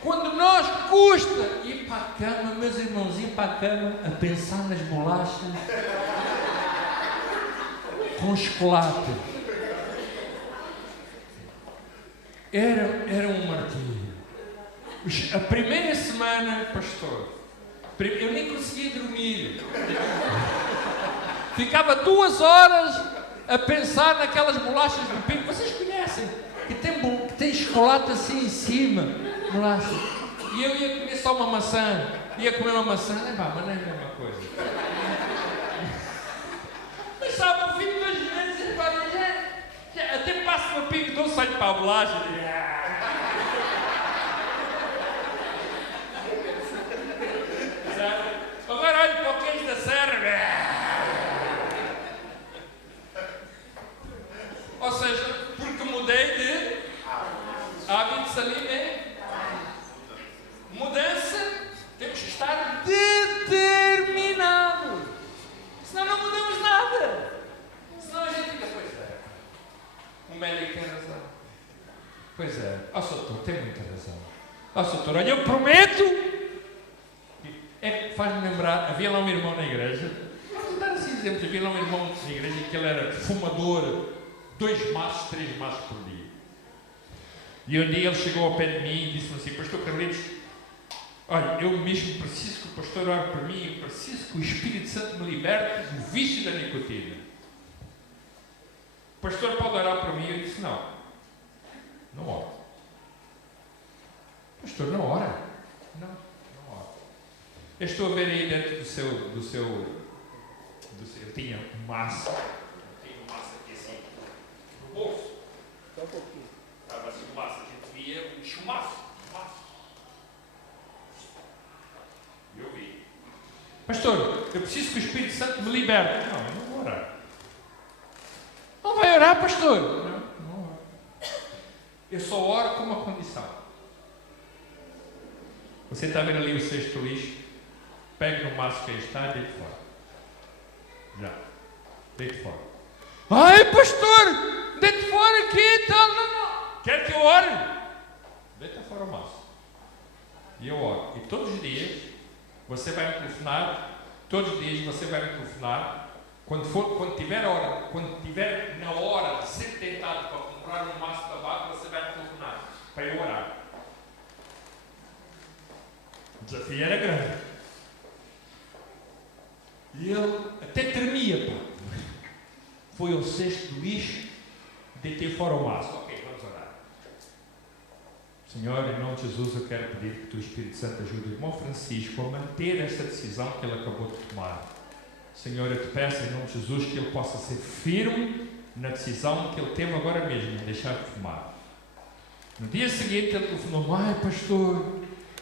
quando nós custa ir para a cama, meus irmãos, ir para a cama a pensar nas bolachas com chocolate. Era um martírio. A primeira semana, pastor, eu nem conseguia dormir. Ficava 2 horas a pensar naquelas bolachas do Pingo. Vocês conhecem? Que tem chocolate assim em cima. Bolacha. E eu ia comer só uma maçã. Ia comer uma maçã. Mas não é a mesma coisa. Mas sabe, ao fim de 2 meses, até passo no Pingo Doce, olho para a bolacha. Agora olho para o queijo da serra. Ou seja, porque mudei de hábitos alimentares. Mudança, temos que estar determinados. Senão não mudamos nada. Senão a gente fica, pois é. O médico tem razão. Pois é. Ó, doutor, tem muita razão. Ó, doutor, olha, eu prometo. Faz-me lembrar, havia lá um irmão na igreja, vamos dar assim exemplos, havia lá um irmão na igreja que ele era fumador, 2 maços, 3 maços por dia. E um dia ele chegou ao pé de mim e disse-me assim, pastor Carlitos, olha, eu mesmo preciso que o pastor ore por mim, eu preciso que o Espírito Santo me liberte do vício da nicotina. O pastor pode orar por mim? Eu disse, não ora. Pastor, não ora? Não. Eu estou a ver aí dentro do seu Eu tinha um maço. Aqui assim, no bolso. Só um pouquinho. Estava assim o maço, a gente via o chumaço. E eu vi. Pastor, eu preciso que o Espírito Santo me liberte. Não, eu não vou orar. Não vai orar, pastor? Não oro. Eu só oro com uma condição. Você está vendo ali o cesto lixo? Pegue no maço que aí está e deite fora. Já. Deite fora. Ai, pastor! Deite fora aqui e tal. Não. Quer que eu ore? Deita fora o maço. E eu oro. E todos os dias você vai me telefonar. Todos os dias você vai me telefonar. Quando tiver na hora de ser tentado para comprar um maço de tabaco, você vai me telefonar para eu orar. O desafio era grande. E ele até tremia, pá. Foi ao cesto do lixo, deitei fora o maço. Ok, vamos orar. Senhor, em nome de Jesus, eu quero pedir que o Espírito Santo ajude o irmão Francisco a manter esta decisão que ele acabou de tomar. Senhor, eu te peço em nome de Jesus que ele possa ser firme na decisão que ele teve agora mesmo de deixar de fumar. No dia seguinte ele telefonou: ai pastor,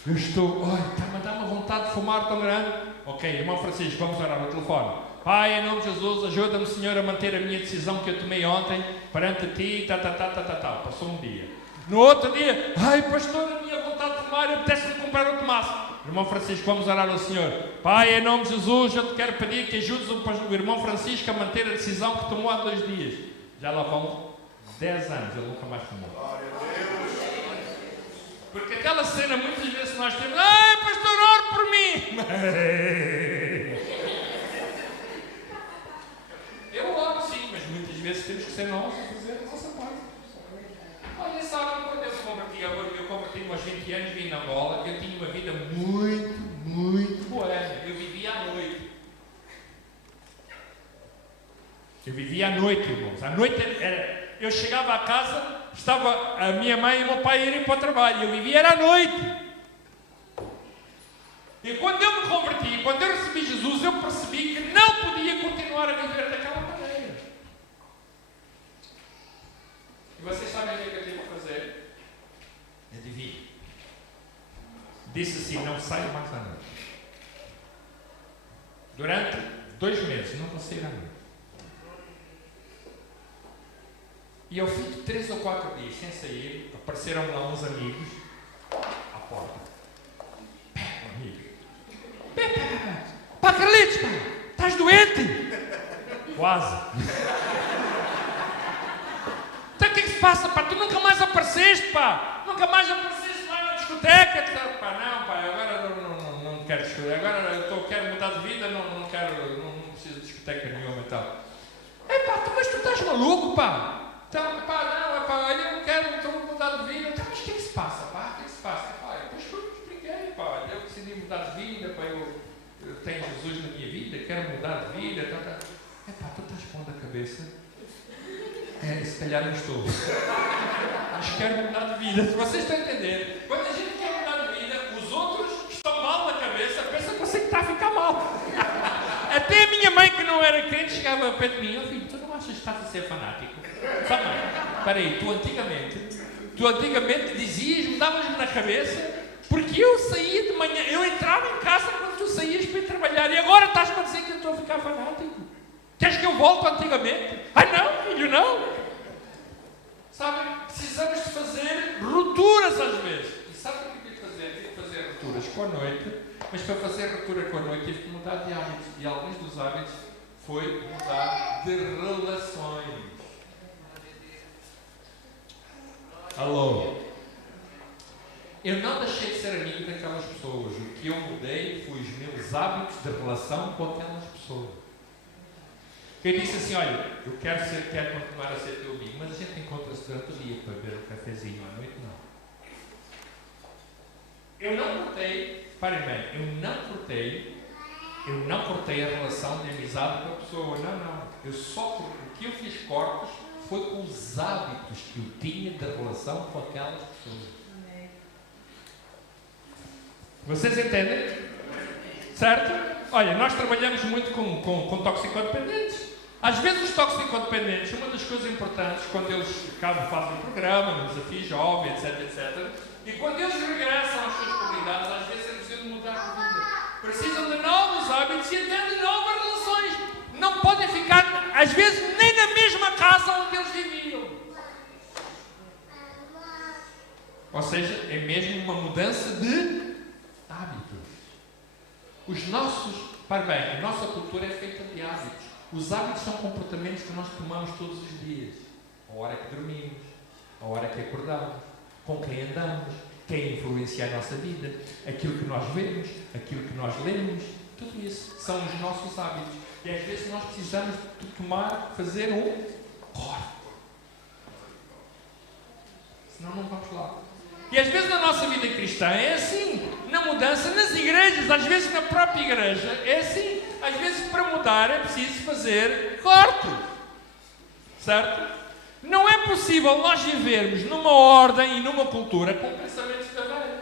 eu estou, está-me a dar uma vontade de fumar tão grande. Ok, irmão Francisco, vamos orar no telefone. Pai, em nome de Jesus, ajuda-me, Senhor, a manter a minha decisão que eu tomei ontem perante ti, Passou um dia. No outro dia, ai pastor, a minha vontade de fumar, eu apetece-me comprar outro maço. Irmão Francisco, vamos orar ao Senhor. Pai, em nome de Jesus, eu te quero pedir que ajudes o irmão Francisco a manter a decisão que tomou há 2 dias. Já lá vão 10 anos, ele nunca mais fumou. Porque aquela cena, muitas vezes nós temos: ai pastor, ore por mim. Eu oro sim, mas muitas vezes temos que ser nós a fazer a nossa parte. Olha, sabe, quando eu converti, eu converti-me aos 20 anos, vim na Angola, eu tinha uma vida muito boa. Eu vivia à noite. Irmãos. À noite eu chegava à casa, estava a minha mãe e o meu pai a irem para o trabalho. Eu vivia era à noite. E quando eu me converti, quando eu recebi Jesus, eu percebi que não podia continuar a viver daquela maneira. E vocês sabem o que eu tive que fazer? Adivinha. Disse assim: não saio mais à noite. Durante 2 meses, não vou sair à noite. E ao fim de 3 ou 4 dias sem sair, apareceram lá uns amigos à porta. Pá, Carlitos, pá, estás doente? Quase. Então o que é que se passa, pá? Tu nunca mais apareceste, pá. Nunca mais apareceste lá na discoteca. Pá, não, pá, agora não quero discoteca. Agora eu quero mudar de vida, não preciso de discoteca nenhuma e tal. Pá, mas tu estás maluco, pá? Então, pá, não, pá, olha, eu não quero, estou a mudar de vida. Então, mas o que é que se passa, pá? O que é que se passa? Pá, depois que eu te expliquei, pá, eu decidi mudar de vida, pá, eu tenho Jesus na minha vida, quero mudar de vida, tá. Pá, tu estás pondo a cabeça? Se calhar não estou. Mas quero mudar de vida. Se vocês estão a entender, quando a gente quer mudar de vida, os outros estão mal na cabeça, pensam que você está a ficar mal. Até a minha mãe, que não era crente, chegava perto de mim: filho, tu não achas que estás a ser fanático? Sabe, espera aí, tu antigamente dizias, mudavas-me na cabeça, porque eu saía de manhã, eu entrava em casa quando tu saías para ir trabalhar, e agora estás-me a dizer que eu estou a ficar fanático? Queres que eu volte antigamente? Ai não, filho, não. Sabe, precisamos de fazer rupturas às vezes. E sabe o que eu tive que fazer? Tive que fazer rupturas com a noite, mas para fazer ruptura com a noite tive que mudar de hábitos, e alguns dos hábitos foi mudar de relações. Alô? Eu não deixei de ser amigo daquelas pessoas. O que eu mudei foi os meus hábitos de relação com aquelas pessoas. Eu disse assim: olha, eu quero continuar a ser teu amigo, mas a gente encontra-se durante o dia para beber um cafezinho, à noite não. Eu não cortei, parem bem, eu não cortei a relação de amizade com a pessoa, não. O que eu fiz cortes foi com os hábitos que eu tinha de relação com aquelas pessoas. Vocês entendem? Certo? olha, nós trabalhamos muito com toxicodependentes. Às vezes os toxicodependentes, uma das coisas importantes, quando eles fazem um programa, no desafio jovem, etc, e quando eles regressam às suas comunidades, às vezes é preciso mudar de vida. Precisam de novos hábitos e até de novas relações. Não podem ficar, às vezes, nem na mesma casa onde eles viviam. Ou seja, é mesmo uma mudança de hábitos. A nossa cultura é feita de hábitos. Os hábitos são comportamentos que nós tomamos todos os dias. A hora que dormimos, a hora que acordamos, com quem andamos, quem influencia a nossa vida, aquilo que nós vemos, aquilo que nós lemos, tudo isso são os nossos hábitos. E às vezes nós precisamos de fazer um corte. Senão não vamos lá. E às vezes na nossa vida cristã é assim, na mudança, nas igrejas, às vezes na própria igreja, é assim. Às vezes para mudar é preciso fazer corte. Certo? Não é possível nós vivermos numa ordem e numa cultura com pensamentos da velha.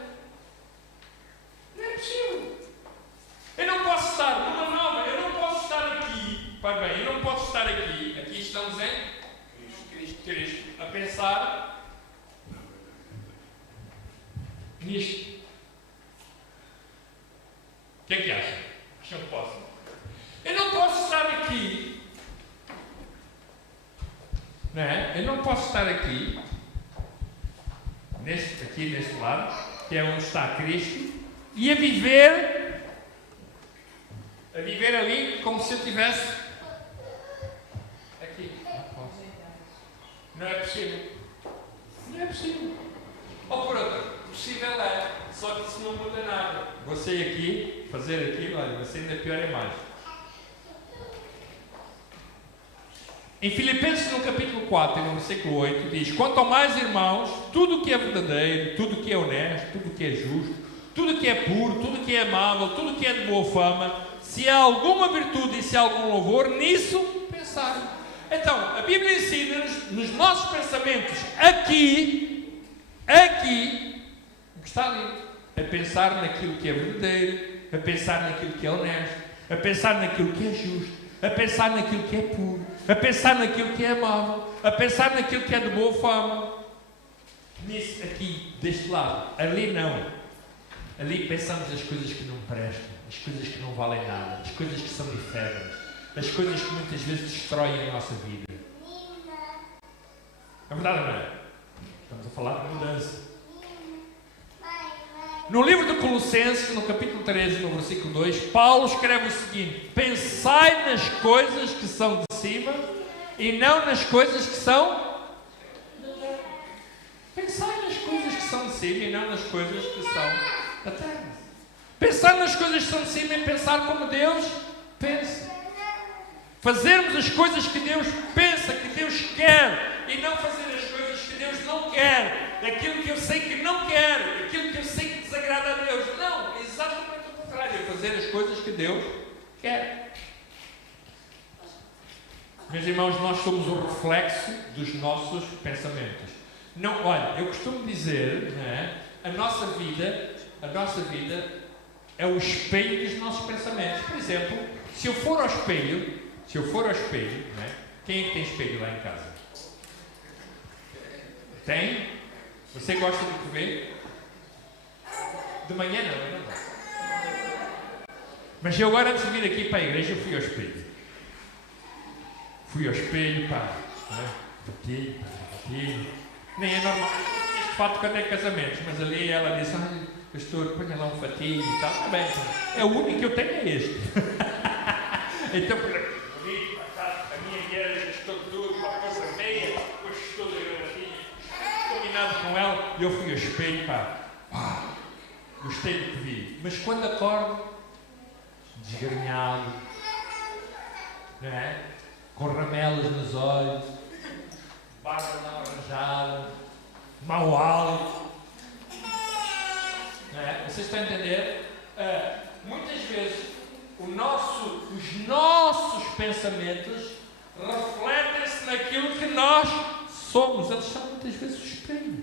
Não é possível. Eu não posso estar numa nova, eu não posso estar aqui, eu não posso estar aqui estamos em Cristo, a pensar nisto. O que é que acha? Acho que eu posso. Eu não posso estar aqui, não é? Eu não posso estar aqui neste lado, que é onde está Cristo, e a viver ali como se eu estivesse aqui. Não posso. Não é possível. Não é possível. Ou por outra, possível é, só que isso não muda nada. Você aqui, fazer aquilo, olha, você ainda pior é mais. Em Filipenses, no capítulo 4, no versículo 8, diz: quanto ao mais, irmãos, tudo o que é verdadeiro, tudo o que é honesto, tudo o que é justo, tudo o que é puro, tudo o que é amável, tudo o que é de boa fama, se há alguma virtude e se há algum louvor, nisso pensai. Então, a Bíblia ensina-nos, nos nossos pensamentos, aqui, o que está ali, a pensar naquilo que é verdadeiro, a pensar naquilo que é honesto, a pensar naquilo que é justo, a pensar naquilo que é puro, a pensar naquilo que é amável, a pensar naquilo que é de boa fama. Nisso aqui, deste lado, ali não. Ali pensamos nas coisas que não prestam, as coisas que não valem nada, as coisas que são efêmeras, as coisas que muitas vezes destroem a nossa vida. É verdade ou não é? Estamos a falar de mudança. No livro de Colossenses, no capítulo 13, no versículo 2, Paulo escreve o seguinte: pensai nas coisas que são de cima e não nas coisas que são da terra. Pensai nas coisas que são de cima e não nas coisas que são da terra. Pensar nas coisas que são de cima é pensar como Deus pensa. Fazermos as coisas que Deus pensa, que Deus quer, e não fazer as coisas que Deus não quer, aquilo que eu sei que não quero, aquilo que eu sei que desagrada a Deus. Não, exatamente o contrário, fazer as coisas que Deus quer. Meus irmãos, nós somos o reflexo dos nossos pensamentos. Não, olha, eu costumo dizer, não é? A nossa vida é o espelho dos nossos pensamentos. Por exemplo, se eu for ao espelho, não é? Quem é que tem espelho lá em casa? Tem? Você gosta de te ver? De manhã não, eu não gosto. Mas eu agora, antes de vir aqui para a igreja, eu fui ao espelho. Pá, né? Bati. Nem é normal. Este fato quando é casamento, mas ali ela disse: ai, pastor, ponha lá um fatinho e tal. Está bem, é o único que eu tenho, é este. Então, a minha igreja estou tudo, uma coisa meia, depois estou de gravatinha, combinado com ela, e eu fui ao espelho, pá, gostei do que vi. Mas quando acordo, desgrenhado, não é? Com ramelas nos olhos, barba não arranjada, mau hálito. Não é? Vocês estão a entender? Muitas vezes os nossos pensamentos refletem-se naquilo que nós somos. Eles são muitas vezes o espelho.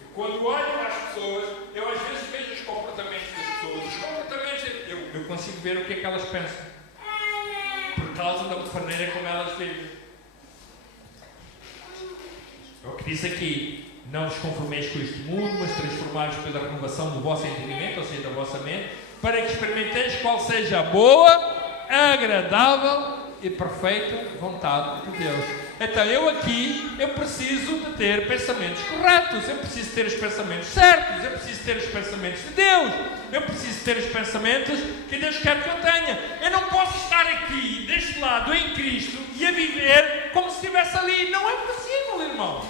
E quando olho para as pessoas, eu às vezes vejo os comportamentos das pessoas, os consigo ver o que é que elas pensam, por causa da maneira como elas vivem. É o que diz aqui: não vos conformeis com este mundo, mas transformai-vos pela renovação do vosso entendimento, ou seja, da vossa mente, para que experimenteis qual seja a boa, agradável e perfeita vontade de Deus. Então eu preciso de ter pensamentos corretos, eu preciso ter os pensamentos certos, eu preciso ter os pensamentos de Deus, eu preciso ter os pensamentos que Deus quer que eu tenha. Eu não posso estar aqui, deste lado, em Cristo, e a viver como se estivesse ali. Não é possível, irmão.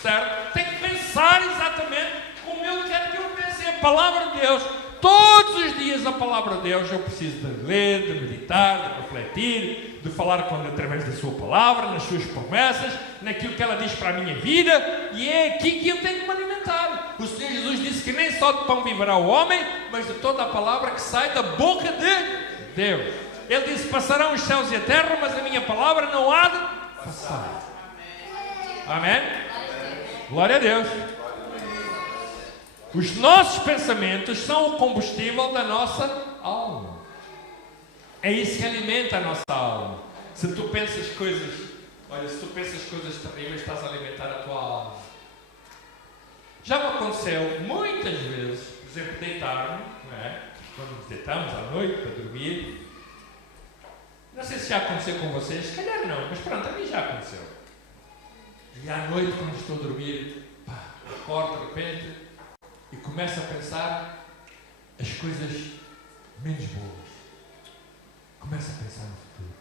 Certo? Tenho que pensar exatamente como Ele quer que eu pense. A palavra de Deus, todos os dias a palavra de Deus, eu preciso de ler, de meditar, de refletir, de falar através da sua palavra, nas suas promessas, naquilo que ela diz para a minha vida, e é aqui que eu tenho que me alimentar. O Senhor Jesus disse que nem só de pão viverá o homem, mas de toda a palavra que sai da boca de Deus. Ele disse: passarão os céus e a terra, mas a minha palavra não há de passar. Amém? Glória a Deus. Os nossos pensamentos são o combustível da nossa alma. É isso que alimenta a nossa alma. Se tu pensas coisas terríveis, estás a alimentar a tua alma. Já me aconteceu muitas vezes, por exemplo, deitar-me, não é? Quando nos deitamos à noite para dormir. Não sei se já aconteceu com vocês, se calhar não, mas pronto, a mim já aconteceu. E à noite, quando estou a dormir, acordo de repente e começo a pensar as coisas menos boas. Começo a pensar no futuro.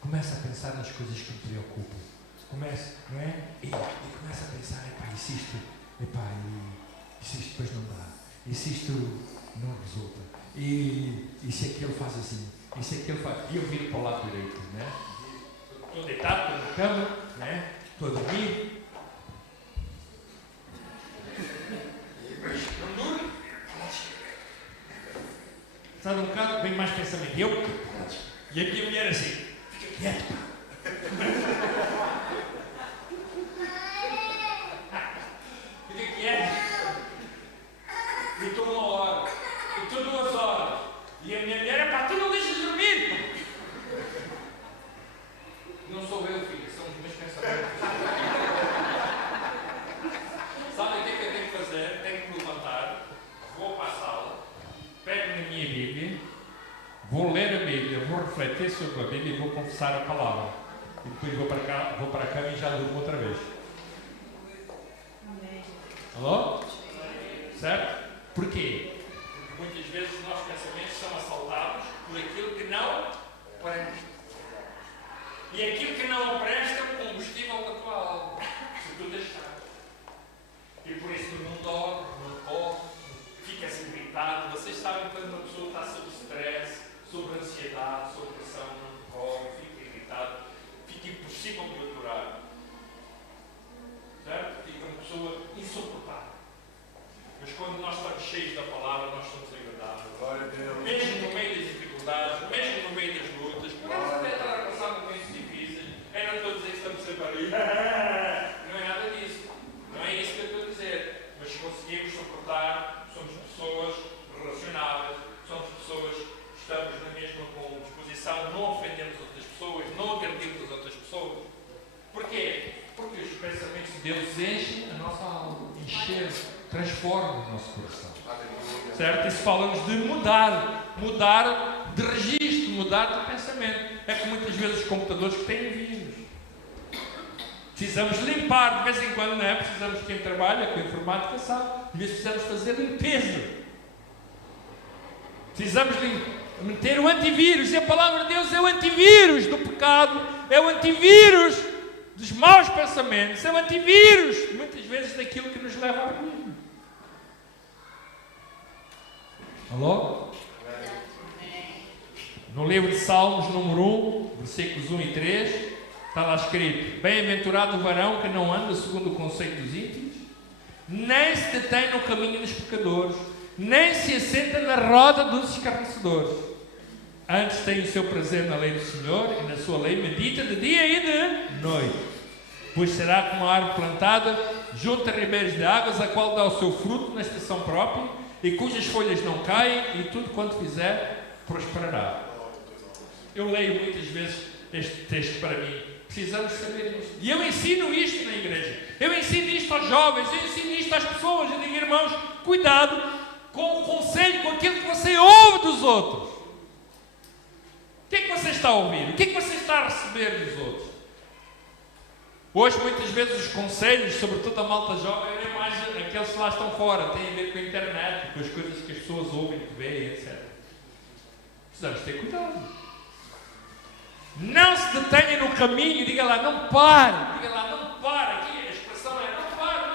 Começo a pensar nas coisas que me preocupam. Começo, não é? E começo a pensar: e se isto depois não dá? E se isto não resulta? E se aquele faz assim? E se aquele faz... E eu viro para o lado direito, não é? Estou deitado, estou na cama, não é? Estou a dormir. Mas não durmo. Está um bocado, vem mais pensamento. E a minha mulher assim: fica quieto, pá. Fica quieto. E estou 1 hora. E estou 2 horas. E a minha mulher: pá, tu não deixas de dormir. Não sou eu, filho, são os meus pensamentos. Sabe o que é que eu tenho que fazer? Tenho que me levantar, vou para a sala, pego na minha Bíblia, vou ler a Bíblia, vou refletir sobre a Bíblia e vou confessar a palavra. E depois vou para a cama e já durmo outra vez. Alô? Certo? Porquê? Porque muitas vezes os nossos pensamentos são assaltados por aquilo que não presta. E aquilo que não presta é o combustível da tua alma, se tu deixares. E por isso tu não dormes, não corres, ficas irritado. Vocês sabem quando uma pessoa está sob stress, sob ansiedade, sob pressão, não corre, fica irritado, fica impossível de aturar. Certo? Fica uma pessoa insuportável. Mas quando nós estamos cheios da palavra, nós somos agradáveis. Mesmo no meio das dificuldades, mesmo no meio das lutas, podemos até estar a passar momentos difíceis. Eu não estou a dizer que estamos sempre ali. Não é nada disso. Não é isso que eu estou a dizer. Mas conseguimos suportar, somos pessoas relacionáveis, somos pessoas que estamos na mesma com disposição, não ofendemos outras pessoas, não agredimos as outras pessoas. Porquê? Porque os pensamentos de Deus enchem a nossa alma, transformam o nosso coração. Certo? Isso fala-nos de mudar de registro, mudar de pensamento. É que muitas vezes os computadores que têm vírus. Precisamos limpar de vez em quando, não é? Precisamos, quem trabalha com informática sabe, às vezes precisamos fazer limpeza. Precisamos meter o antivírus. E a palavra de Deus é o antivírus do pecado, é o antivírus dos maus pensamentos, é o antivírus muitas vezes daquilo que nos leva a ruína. Alô? No livro de Salmos, número 1, versículos 1 e 3, está lá escrito: bem-aventurado o varão que não anda segundo o conceito dos íntimos, nem se detém no caminho dos pecadores, nem se assenta na roda dos escarnecedores. Antes tem o seu prazer na lei do Senhor, e na sua lei medita de dia e de noite. Pois será como a árvore plantada junto a ribeiros de águas, a qual dá o seu fruto na estação própria, e cujas folhas não caem, e tudo quanto fizer prosperará. Eu leio muitas vezes este texto para mim. Precisamos saber isto. E eu ensino isto na igreja. Eu ensino isto aos jovens, eu ensino isto às pessoas. Eu digo, irmãos, cuidado com o conselho, com aquilo que você ouve dos outros. O que é que você está a ouvir? O que é que você está a receber dos outros? Hoje, muitas vezes, os conselhos, sobretudo a malta jovem, é mais aqueles que lá estão fora. Tem a ver com a internet, com as coisas que as pessoas ouvem, que veem, etc. Precisamos ter cuidado. Não se detenha no caminho, diga lá, não pare. Diga lá, não pare. Aqui a expressão é, não pare,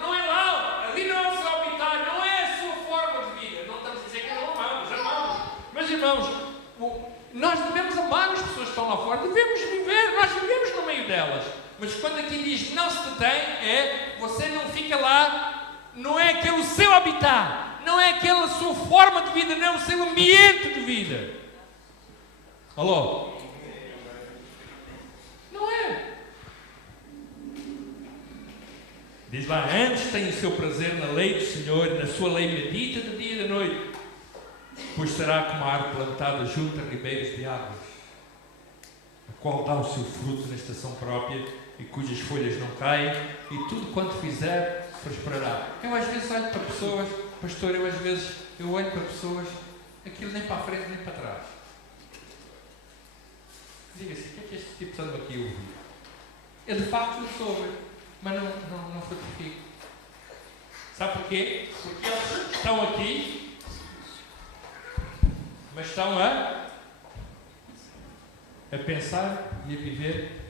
não é lá. Ali não é o seu habitat, não é a sua forma de vida. Não estamos a dizer que não amamos. Mas, irmãos, nós devemos amar as pessoas que estão lá fora, devemos viver, nós vivemos no meio delas. Mas quando aqui diz não se detém, você não fica lá, não é aquele o seu habitat, não é aquela sua forma de vida, não é o seu ambiente de vida. Alô? Não é. Diz lá, antes tem o seu prazer na lei do Senhor, na sua lei medita de dia e de noite, pois será como a árvore plantada junto a ribeiros de águas, a qual dá o seu fruto na estação própria e cujas folhas não caem, e tudo quanto fizer prosperará. Eu às vezes olho para pessoas, pastor, eu olho para pessoas, aquilo nem para a frente nem para trás. Diga-se, o que é que este tipo está aqui a ouvir? Eu de facto eu soube, mas não frutifico. Sabe porquê? Porque eles estão aqui, mas estão a pensar e a viver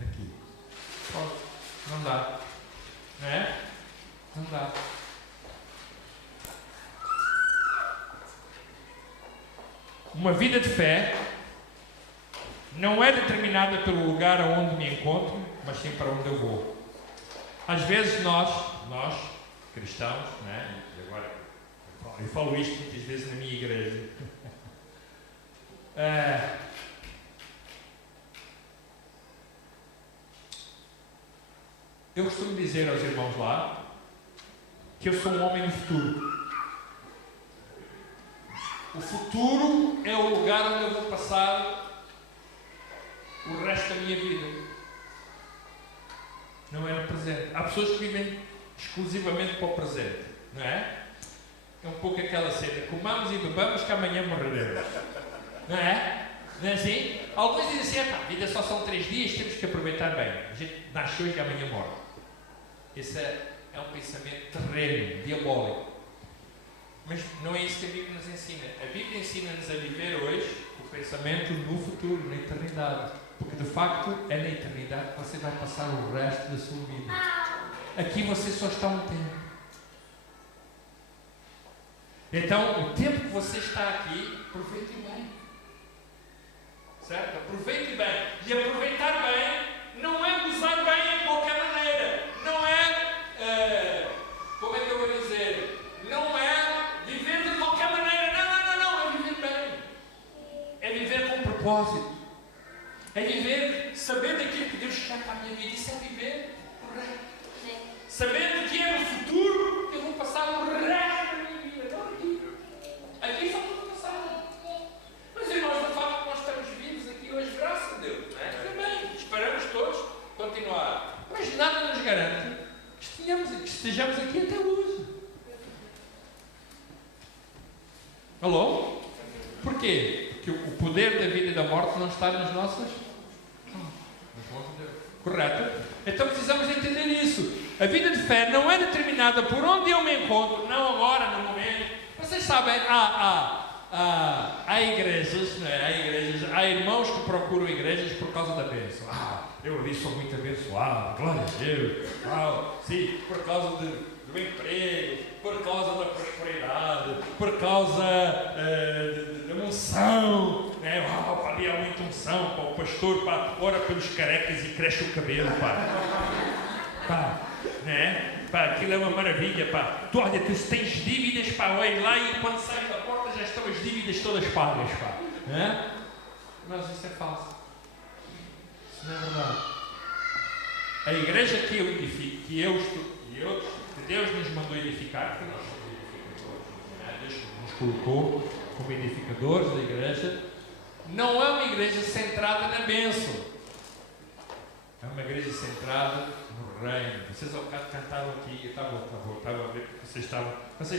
aqui. Não dá. Não é? Não dá. Uma vida de fé não é determinada pelo lugar aonde me encontro, mas sim para onde eu vou. Às vezes nós cristãos, né? E agora eu falo isto muitas vezes na minha igreja. Eu costumo dizer aos irmãos lá que eu sou um homem do futuro. O futuro é o lugar onde eu vou passar o resto da minha vida. Não é no presente. Há pessoas que vivem exclusivamente para o presente, não é? É um pouco aquela cena, comamos e bebamos que amanhã morreremos. Não é? Não é assim? Alguns dizem assim, a vida só são 3 dias, temos que aproveitar bem. A gente nasce hoje e amanhã morre. Esse é um pensamento terreno, diabólico. Mas não é isso que a Bíblia nos ensina. A Bíblia ensina-nos a viver hoje o pensamento no futuro, na eternidade. Porque de facto é na eternidade que você vai passar o resto da sua vida. Aqui você só está um tempo. Então, o tempo que você está aqui, aproveite bem. Certo? Aproveite bem. E aproveitar bem não é usar bem de qualquer maneira. Não é, como é que eu vou dizer? Não é viver de qualquer maneira. Não. É viver bem. É viver com propósito. É viver sabendo aquilo que Deus quer para a minha vida. Isso é viver correto. Sabendo que é no futuro que eu vou passar o resto da minha vida. Não aqui. Aqui só vou passar. Mas irmãos, de facto nós estamos vivos aqui hoje, graças a Deus. Não é? Também esperamos todos continuar. Mas nada nos garante que estejamos aqui até hoje. Alô? Porquê? Porque o poder da vida e da morte não está nas nossas mãos de Deus. Correto? Então precisamos entender isso. A vida de fé não é determinada por onde eu me encontro, não agora, no momento. Vocês sabem, há igrejas, não é? Há irmãos que procuram igrejas por causa da bênção. Eu ali sou muito abençoado, glória a Deus. Sim, por causa do emprego, por causa da prosperidade, por causa da unção, né? Ali há muita unção, o pastor ora pelos carecas e cresce o cabelo, né? Aquilo é uma maravilha, tu olha, tu tens dívidas, olha lá e quando sai da porta já estão as dívidas todas pagas, né? Mas isso é falso. Isso não é verdade. A igreja que eu edifico, que eu estudo, e outros que Deus nos mandou edificar, porque nós somos edificadores, Deus nos colocou como edificadores da igreja, não é uma igreja centrada na bênção, é uma igreja centrada no reino. Vocês ao bocado cantaram aqui, eu estava a ver que vocês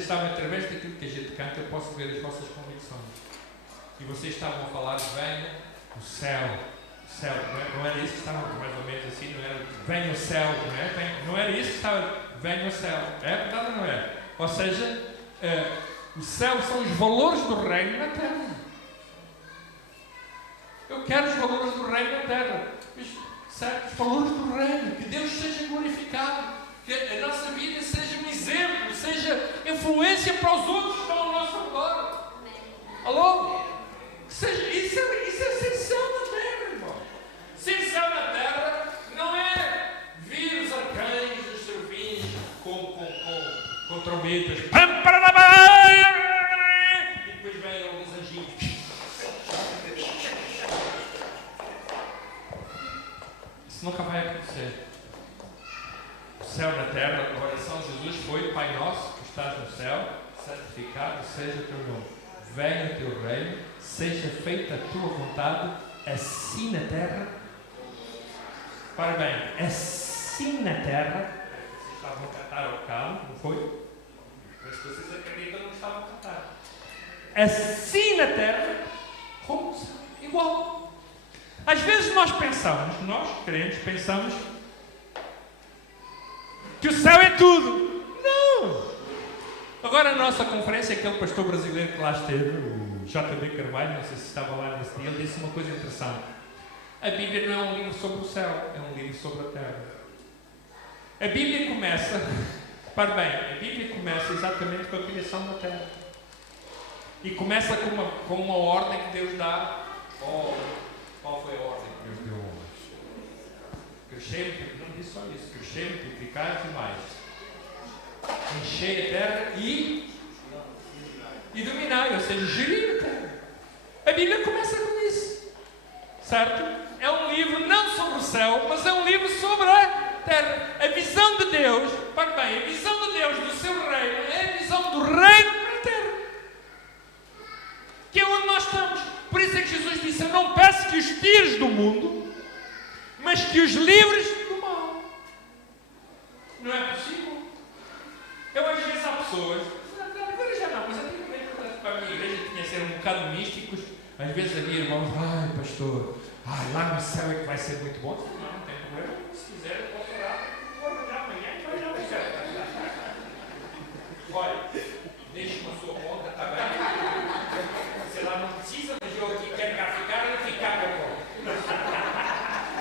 estavam através daquilo que a gente canta, eu posso ver as vossas convicções. E vocês estavam a falar, venha o céu, não era isso que estavam mais ou menos assim, não era venha o céu, não era isso que estava, venha o céu, é verdade ou não é? Ou seja, o céu são os valores do reino na terra. Eu quero os valores do reino na terra, certo? Os valores do reino, que Deus seja glorificado, que a nossa vida seja um exemplo, seja influência para os outros que estão ao nosso redor. Alô? Isso é ser céu na terra, irmão. Ser céu na terra não é vir os arcanjos, os serafins com trombetas, e depois vem alguns anjinhos. Isso nunca vai acontecer. O céu na terra, a oração de Jesus foi: Pai nosso que estás no céu, santificado seja o teu nome. Venha o teu reino, seja feita a tua vontade, assim na terra. Para bem, assim na terra. Vocês estavam a cantar ao bocado, não foi? Mas se vocês acreditam, não estavam a cantar. Assim na terra, como no céu. Igual. Às vezes nós crentes, pensamos que o céu é tudo. Não! Agora, a nossa conferência, aquele pastor brasileiro que lá esteve, o JB Carvalho, não sei se estava lá nesse dia, ele disse uma coisa interessante. A Bíblia não é um livro sobre o céu, é um livro sobre a terra. A Bíblia começa, repare bem, a Bíblia começa exatamente com a criação da terra. E começa com uma ordem que Deus dá. Qual foi a ordem que Deus deu ao homem? Crescer, não disse só isso, crescer, multiplicar e mais. Encher a terra e dominar, ou seja, gerir a terra. A Bíblia começa com isso, certo? É um livro não sobre o céu, mas é um livro sobre a terra. A visão de Deus, para bem, a visão de Deus do seu reino é a visão do reino para a terra, que é onde nós estamos. Por isso é que Jesus disse: eu não peço que os tires do mundo, mas que os livres do mal. Não é possível. Eu às vezes há pessoas, agora já não, mas antigamente para a minha igreja tinha que ser um bocado místicos. Às vezes havia irmãos: ai pastor, lá no céu é que vai ser muito bom. Não tem problema, se quiser eu posso orar, vou arranjar amanhã e vai já no céu. Olha, deixe-me a sua conta, está bem? Sei lá, não precisa, mas eu aqui quero cá ficar e ficar com a conta.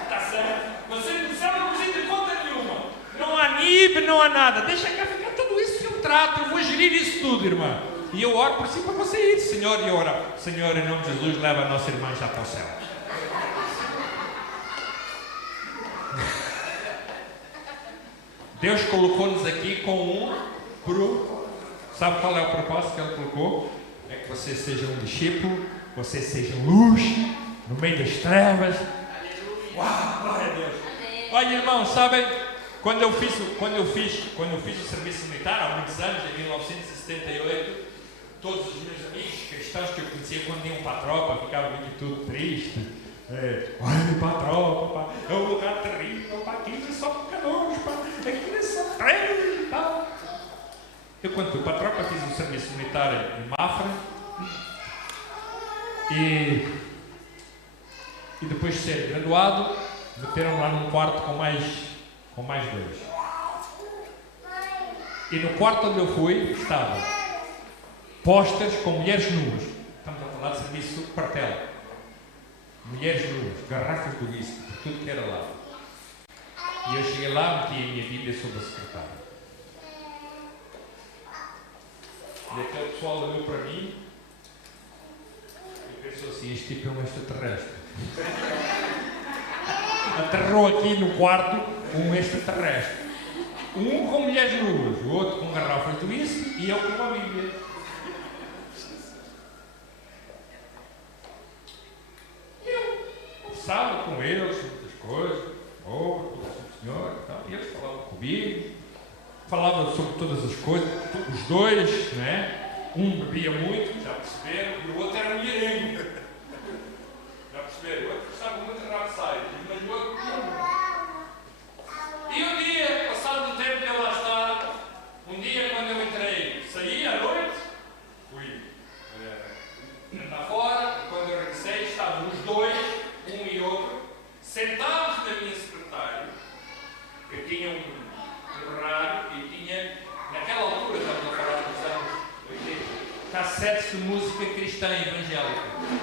Está certo? Você no céu não precisa de conta nenhuma. Não há NIB, não há nada. Deixa cá ficar tudo isso que eu trato. Eu vou gerir isso tudo, irmã. E eu oro por si para você ir, Senhor. E eu oro: Senhor, em nome de Jesus, leva a nossa irmã já para o céu. Deus colocou-nos aqui com um sabe qual é o propósito que Ele colocou? É que você seja um discípulo, você seja luz no meio das trevas. Uau, glória a Deus. Olha, irmãos, sabem, quando eu fiz o serviço militar há muitos anos, em 1978, todos os meus amigos cristãos que eu conhecia, quando iam para a tropa, ficavam muito tudo triste. Olha, para a tropa, é um lugar terrível, aqui é só pecadores, aqui é só trevas e tal. Eu, quando fui para a tropa, fiz um serviço militar em Mafra e depois de ser graduado, meteram-me lá num quarto com mais dois. E no quarto onde eu fui, estavam pósteres com mulheres nuas. Estamos a falar de serviço quartel. Mulheres nuas, garrafas de whisky, por tudo que era lá. E eu cheguei lá, meti a minha Bíblia sobre a secretária. E aquele pessoal olhou para mim e pensou assim: este tipo é um extraterrestre. Aterrou aqui no quarto um extraterrestre. Um com mulheres nuas, o outro com garrafas de whisky e eu com uma Bíblia. Eu conversava com eles sobre muitas coisas. Senhor, e tal, e eles falavam comigo. falava sobre todas as coisas, os dois, né? Um bebia muito, já perceberam, e o outro era mulherengo. Já perceberam? O outro gostava muito de rapside, mas o outro bebia muito. E um dia, passado o tempo de eu lá estar, um dia quando eu entrei, saí à noite, fui andar fora, e quando eu regressei, estavam os dois, um e outro, sentados na minha secretária, que tinha um rádio e tinha, naquela altura, estamos a falar dos anos 80, cassetes de música cristã evangélica.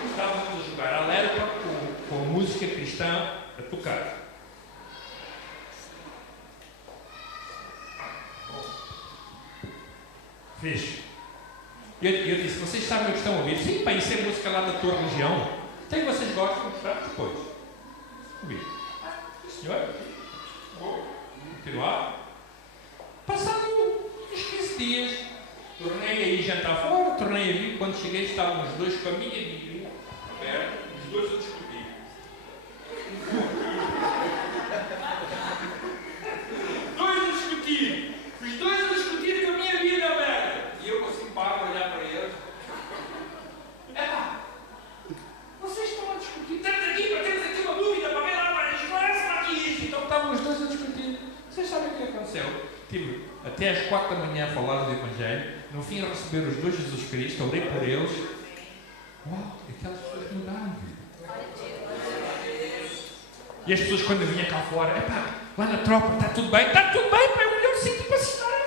Estávamos a jogar alerta com a música cristã a tocar. Fiz. Eu disse, vocês sabem o que estão a ouvir? Sim, para isso é música lá da tua região. Tem que vocês gostam de mostrar depois. Ouvir. Senhor, vou continuar. Passado uns 15 dias, tornei a ir jantar fora, tornei a vir. Quando cheguei, estavam os dois com a minha Bíblia aberta, os dois a discutir. Os dois a discutir com a minha Bíblia aberta. E eu assim paro a olhar para eles. Vocês estão a discutir. Temos aqui uma dúvida para ver lá para esclarecer aqui isto. Então estavam os dois a discutir. Vocês sabem o que aconteceu? Tive até às 4 da manhã a falar do Evangelho. No fim, a receber os dois Jesus Cristo, orei por eles. Uau, aquelas pessoas mudaram. E as pessoas, quando vinham cá fora, lá na tropa, está tudo bem? Está tudo bem, pá, é o melhor sítio para se estar ali.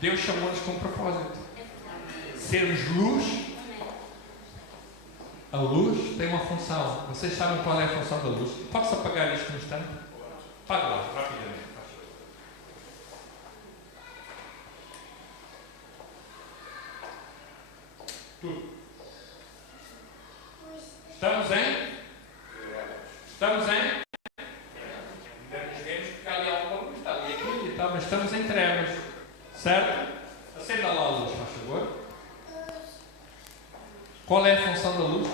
Deus chamou-nos com um propósito. Sermos luz. A luz tem uma função. Vocês sabem qual é a função da luz? Posso apagar isto no instante? Apaga lá, rapidamente. Tudo. Estamos em? Estamos em? Porque ali alguma luz está ali aqui e tal, mas estamos em trevas. Certo? Acenda lá a luz, faz favor. Qual é a função da luz?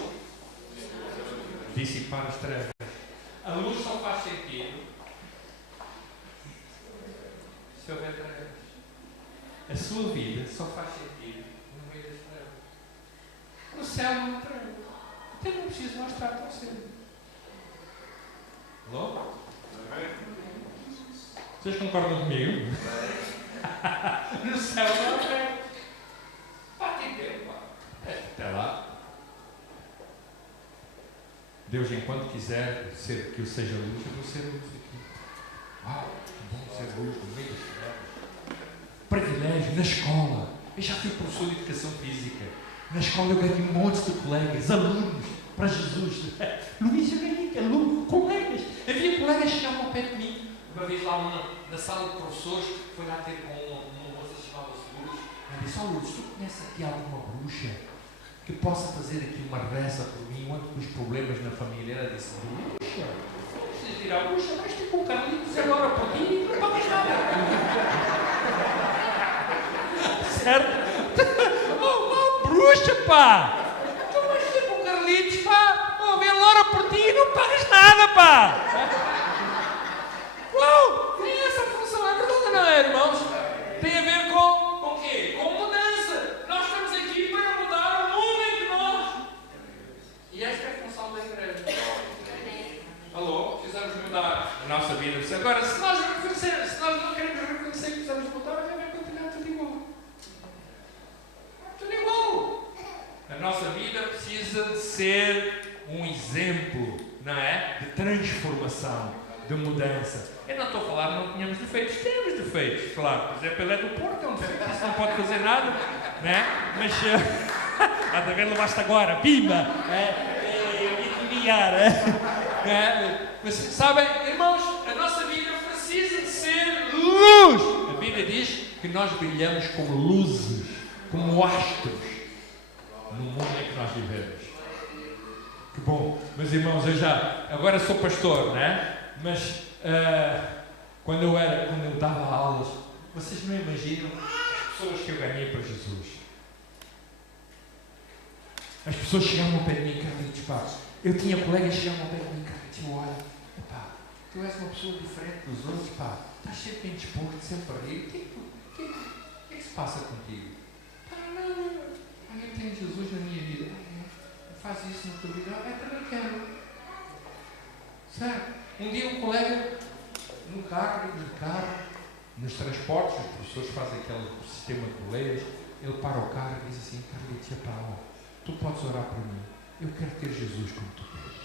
Dissipar as trevas. A luz só faz sentido se houver trevas. A sua vida só faz sentido no meio das trevas. No céu não há trevas. Então não preciso mostrar para você. Alô? Vocês concordam comigo? No céu não há trevas. Tem tempo, pá. Até lá. Deus, enquanto quiser ser que eu seja luz, eu vou ser luz aqui. Uau, que bom ser luz no meio das trevas. Privilégio, na escola. Eu já fui professor de educação física. Na escola eu ganhei um monte de colegas, alunos, para Jesus. Luís, eu ganhei alunos, colegas. Havia colegas que chegavam ao pé de mim. Uma vez lá na sala de professores, foi lá ter com uma moça chamada-se Luz. Ela disse, Luz, tu conheces aqui alguma bruxa que possa fazer aqui uma reza por mim, com os problemas na família? Ela disse, bruxa? Vocês dirão, bruxa, mas tu com o Carlitos agora por ti e não pagas nada. Certo? Bruxa, pá! Tu vais ter com o Carlitos, pá! Ele ora por ti e não pagas nada, pá! Uau! Tem essa função, é verdade ou não é, irmãos? Tem a ver com o quê? Com mudança! Nós estamos aqui para mudar o mundo entre nós! E esta é a função da igreja. Alô? Precisamos mudar a nossa vida. Agora, se nós não queremos reconhecer que precisamos mudar, vai continuar tudo igual. Tudo igual. A nossa vida precisa de ser um exemplo, não é? De transformação, de mudança. Eu não estou a falar, não tínhamos defeitos. Temos defeitos, claro. Por exemplo, ele é do Porto, é um defeito, isso não pode fazer nada, né? Mas, a ver, levaste agora, pimba! Eu ia te ligar, mas, sabem, irmãos, a nossa vida precisa de ser luz. A Bíblia diz que nós brilhamos como luzes, como astros no mundo em que nós vivemos. Que bom, meus irmãos, agora sou pastor, né? Mas quando eu dava aulas, vocês não imaginam as pessoas que eu ganhei para Jesus. As pessoas chegavam ao pé de mim, Carlitos, pá. Eu tinha colegas que chegavam ao pé de mim, Carlitos, olha, pá, tu és uma pessoa diferente dos outros, pá, estás sempre indisposto, sempre a rir, o que é que se passa contigo? Pá, não, eu tenho Jesus na minha vida. Faz isso na tua vida, também quero. Certo? Um dia um colega, no carro, nos transportes, os professores fazem aquele sistema de boleias, ele para o carro e diz assim: Carlitos, tu podes orar por mim, eu quero ter Jesus como tu queres.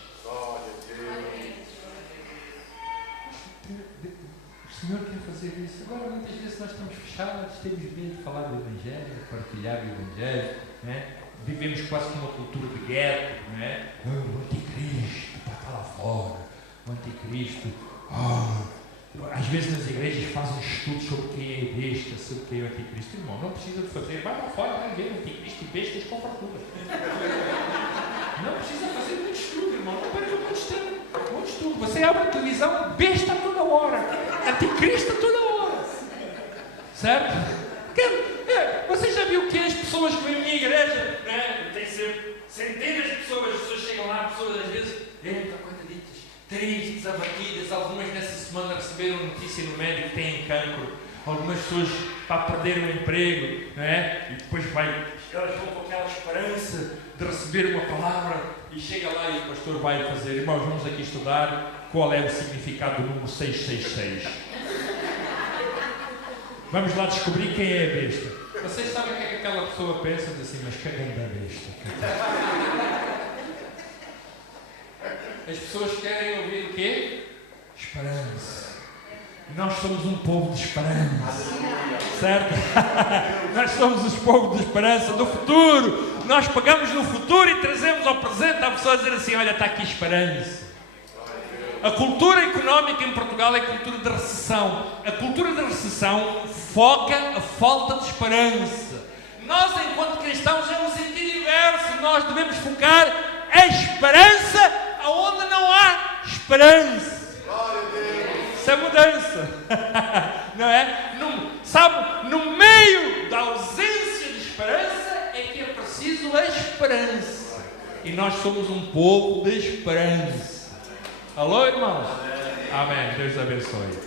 O Senhor quer fazer isso. Agora, muitas vezes nós estamos fechados, temos medo de falar do Evangelho, de partilhar o Evangelho, né? Vivemos quase que uma cultura de gueto, né? O anticristo está lá fora, o anticristo. Às vezes nas igrejas fazem estudos sobre quem é besta, sobre quem é o anticristo. Irmão, não precisa de fazer, vai lá fora, vai ver o anticristo e bestas com fartura. Não precisa fazer muito estudo, irmão, não parece muito estudo. Você abre a televisão, besta toda hora, anticristo toda hora. Certo? Você já viu que as pessoas que vêm à minha igreja, né? Tem sempre centenas de pessoas, as pessoas chegam lá, pessoas às vezes, coitaditas, tristes, abatidas, algumas nessa semana receberam notícia no médico que têm cancro, algumas pessoas para perder o emprego, né? E depois elas vão com aquela esperança de receber uma palavra e chega lá e o pastor vai fazer: irmãos, vamos aqui estudar qual é o significado do número 666. Vamos lá descobrir quem é a besta. Vocês sabem o que é que aquela pessoa pensa? Diz assim: mas que grande besta. As pessoas querem ouvir o quê? Esperança. Nós somos um povo de esperança. Certo? Nós somos o povo de esperança, do futuro. Nós pegamos no futuro e trazemos ao presente. Há pessoas a dizer assim: olha, está aqui esperança. A cultura económica em Portugal é a cultura de recessão. A cultura de recessão foca a falta de esperança. Nós, enquanto cristãos, é um sentido inverso. Nós devemos focar a esperança aonde não há esperança. Isso é mudança. Não é? No meio da ausência de esperança é que é preciso a esperança. E nós somos um povo de esperança. Alô, irmãos? Amém. Deus abençoe.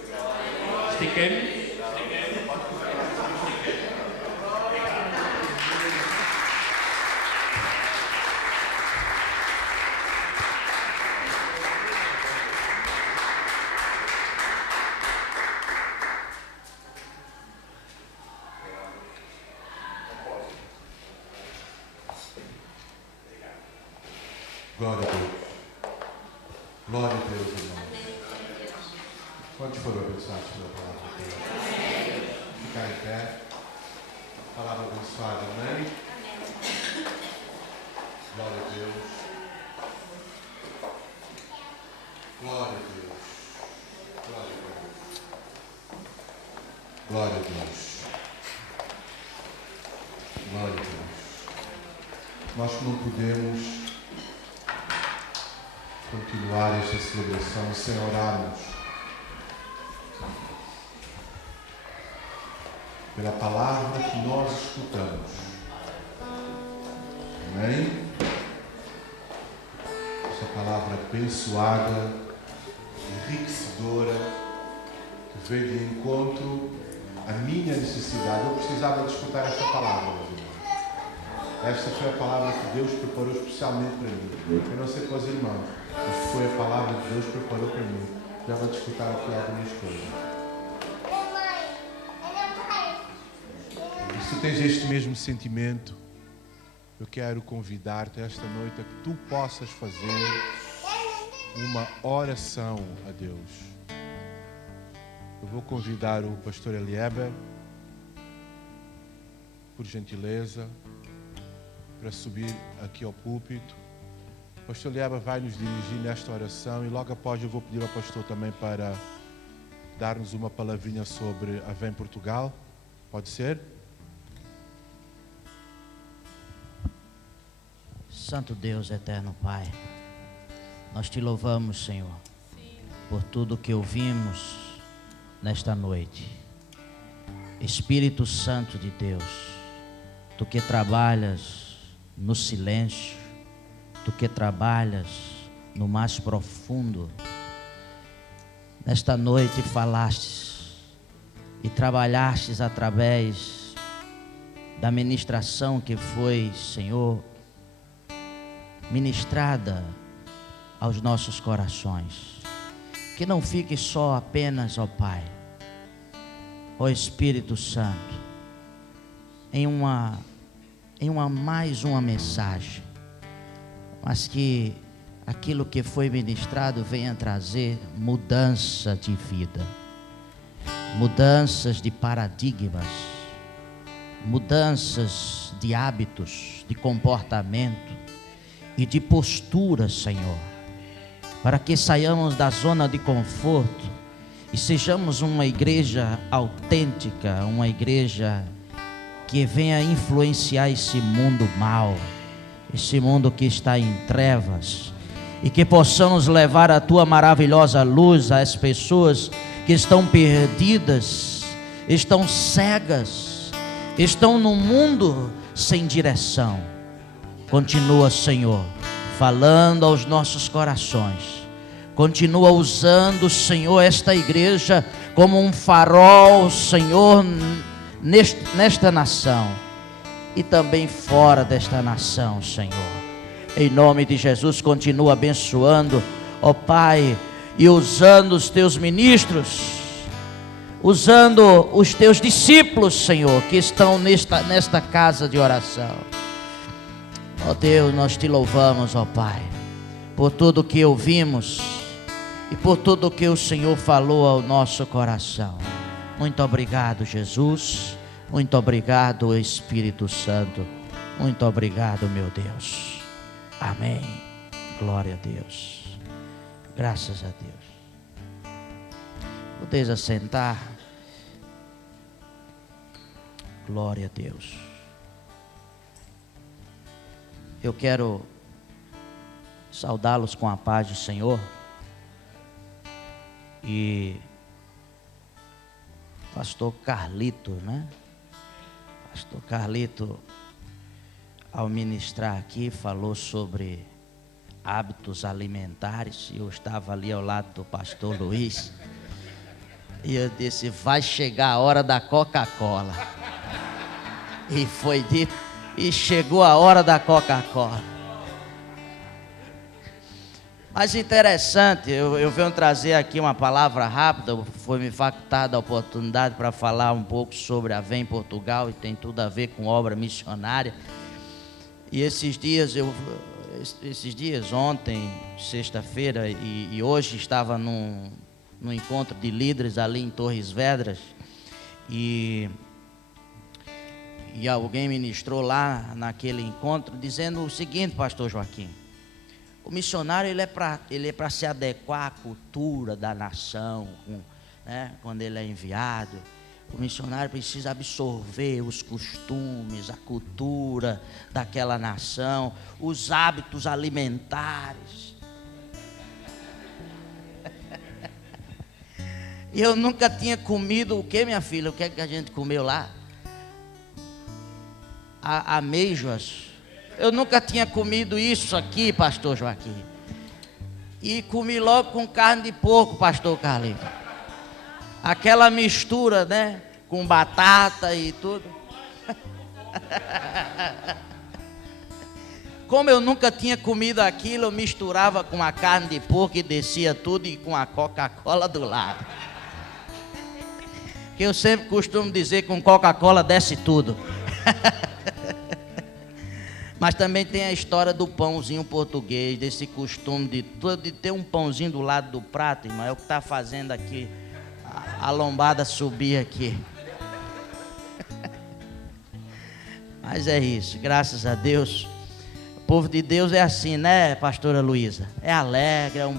Estiquei-me. Glória a Deus. Glória a Deus, irmãos. Quantos foram abençoados pela palavra de Deus? Ficar em pé. Palavra abençoada, amém? Glória a Deus. Glória a Deus. Glória a Deus. Glória a Deus. Glória a Deus. Nós não podemos continuar esta celebração sem orarmos pela palavra que nós escutamos. Amém? Esta palavra abençoada, enriquecedora, que veio de encontro à minha necessidade. Eu precisava de escutar esta palavra, meus irmãos. Esta foi a palavra que Deus preparou especialmente para mim. Eu não sei para os irmãos, mas foi a palavra que Deus preparou para mim. Já vou discutir aqui algumas coisas. E se tu tens este mesmo sentimento, eu quero convidar-te esta noite a que tu possas fazer uma oração a Deus. Eu vou convidar o pastor Elieber, por gentileza, para subir aqui ao púlpito. O pastor Elieber vai nos dirigir nesta oração e logo após eu vou pedir ao pastor também para dar-nos uma palavrinha sobre a Vem Portugal. Pode ser? Santo Deus, eterno Pai, nós te louvamos, Senhor, por tudo que ouvimos nesta noite. Espírito Santo de Deus, tu que trabalhas no silêncio, tu que trabalhas no mais profundo, nesta noite falastes e trabalhastes através da ministração que foi, Senhor, ministrada aos nossos corações. Que não fique só apenas, ó Pai, ó Espírito Santo, em mais uma mensagem, mas que aquilo que foi ministrado venha trazer mudança de vida, mudanças de paradigmas, mudanças de hábitos, de comportamento e de postura, Senhor, para que saiamos da zona de conforto e sejamos uma igreja autêntica, uma igreja que venha influenciar esse mundo mau, esse mundo que está em trevas, e que possamos levar a tua maravilhosa luz às pessoas que estão perdidas, estão cegas, estão num mundo sem direção. Continua, Senhor, falando aos nossos corações. Continua usando, Senhor, esta igreja como um farol, Senhor, nesta nação e também fora desta nação, Senhor. Em nome de Jesus, continua abençoando, ó Pai, e usando os teus ministros, usando os teus discípulos, Senhor, que estão nesta casa de oração. Ó Deus, nós te louvamos, ó Pai, por tudo que ouvimos e por tudo que o Senhor falou ao nosso coração. Muito obrigado, Jesus. Muito obrigado, Espírito Santo. Muito obrigado, meu Deus. Amém. Glória a Deus. Graças a Deus. Podeis assentar. Glória a Deus. Eu quero saudá-los com a paz do Senhor. E pastor Carlito, né? Pastor Carlito, ao ministrar aqui, falou sobre hábitos alimentares. E eu estava ali ao lado do pastor Luiz. E eu disse, vai chegar a hora da Coca-Cola. E foi dito, e chegou a hora da Coca-Cola. Mas interessante, eu venho trazer aqui uma palavra rápida. Foi me facultada a oportunidade para falar um pouco sobre a Vem Portugal, e tem tudo a ver com obra missionária. E esses dias, ontem, sexta-feira e hoje, estava num encontro de líderes ali em Torres Vedras, e alguém ministrou lá naquele encontro, dizendo o seguinte, pastor Joaquim: o missionário ele é para se adequar à cultura da nação, né? Quando ele é enviado, o missionário precisa absorver os costumes, a cultura daquela nação, os hábitos alimentares. E eu nunca tinha comido o que, minha filha? O que é que a gente comeu lá? Ameijoas. Eu nunca tinha comido isso aqui, pastor Joaquim. E comi logo com carne de porco, pastor Carlito. Aquela mistura, né? Com batata e tudo. Como eu nunca tinha comido aquilo, eu misturava com a carne de porco e descia tudo, e com a Coca-Cola do lado. Que eu sempre costumo dizer que com Coca-Cola desce tudo. Mas também tem a história do pãozinho português, desse costume de ter um pãozinho do lado do prato, irmão. É o que está fazendo aqui a lombada subir aqui. Mas é isso, graças a Deus. O povo de Deus é assim, né, pastora Luísa? É alegre, é um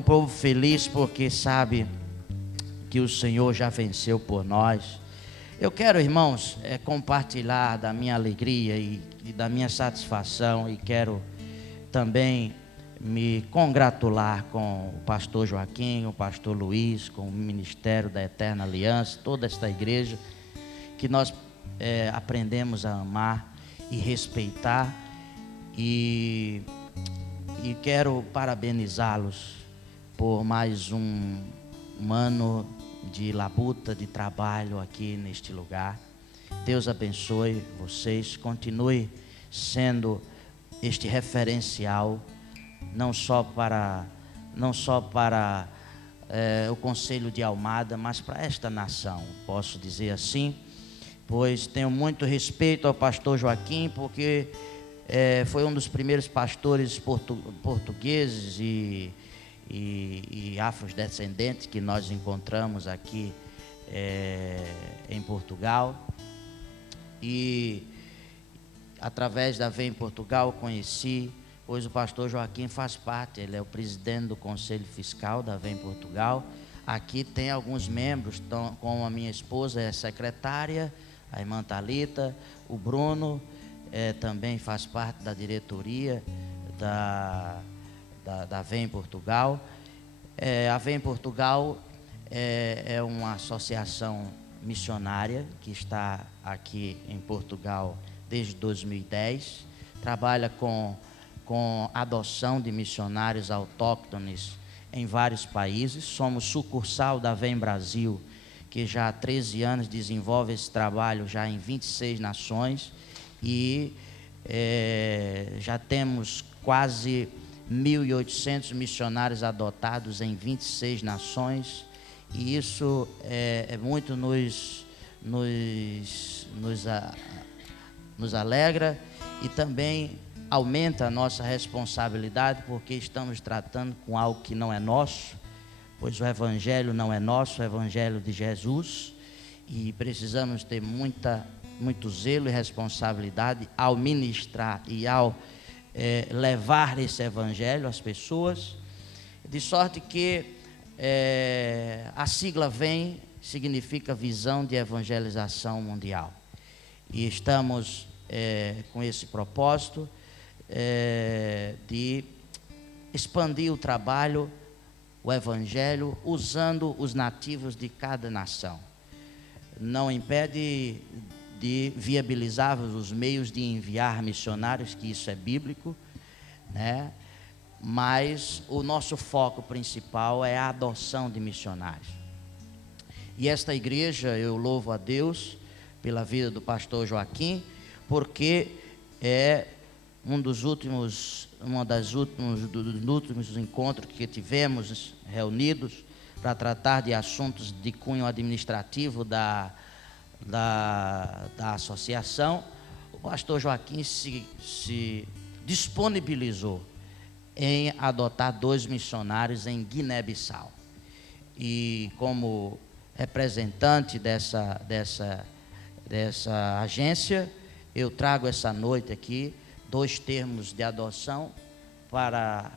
povo feliz, porque sabe que o Senhor já venceu por nós. Eu quero, irmãos, compartilhar da minha alegria e da minha satisfação, e quero também me congratular com o pastor Joaquim, o pastor Luiz, com o Ministério da Eterna Aliança, toda esta igreja, que nós aprendemos a amar e respeitar, e quero parabenizá-los por mais um ano de labuta, de trabalho aqui neste lugar. Deus abençoe vocês, continue sendo este referencial, não só para o Conselho de Almada, mas para esta nação, posso dizer assim, pois tenho muito respeito ao pastor Joaquim, porque foi um dos primeiros pastores portugueses e afrodescendentes que nós encontramos aqui em Portugal. E através da Vem Portugal conheci, pois o pastor Joaquim faz parte, ele é o presidente do Conselho Fiscal da Vem Portugal. Aqui tem alguns membros, como a minha esposa é secretária, a irmã Thalita, o Bruno também faz parte da diretoria da Vem Portugal. A Vem Portugal é uma associação missionária que está aqui em Portugal desde 2010, trabalha com adoção de missionários autóctones em vários países. Somos sucursal da Vem Brasil, que já há 13 anos desenvolve esse trabalho já em 26 nações e já temos quase 1.800 missionários adotados em 26 nações, e isso muito nos alegra e também aumenta a nossa responsabilidade, porque estamos tratando com algo que não é nosso, pois o Evangelho não é nosso, o Evangelho de Jesus, e precisamos ter muito zelo e responsabilidade ao ministrar e ao levar esse Evangelho às pessoas, de sorte que a sigla VEM significa Visão de Evangelização Mundial, e estamos com esse propósito de expandir o trabalho, o Evangelho, usando os nativos de cada nação. Não impede de viabilizar os meios de enviar missionários, que isso é bíblico, né? Mas o nosso foco principal é a adoção de missionários. E esta igreja, eu louvo a Deus pela vida do pastor Joaquim, porque é um dos últimos encontros que tivemos reunidos para tratar de assuntos de cunho administrativo da associação. O pastor Joaquim se disponibilizou em adotar 2 missionários em Guiné-Bissau, e como representante dessa agência, eu trago essa noite aqui 2 termos de adoção para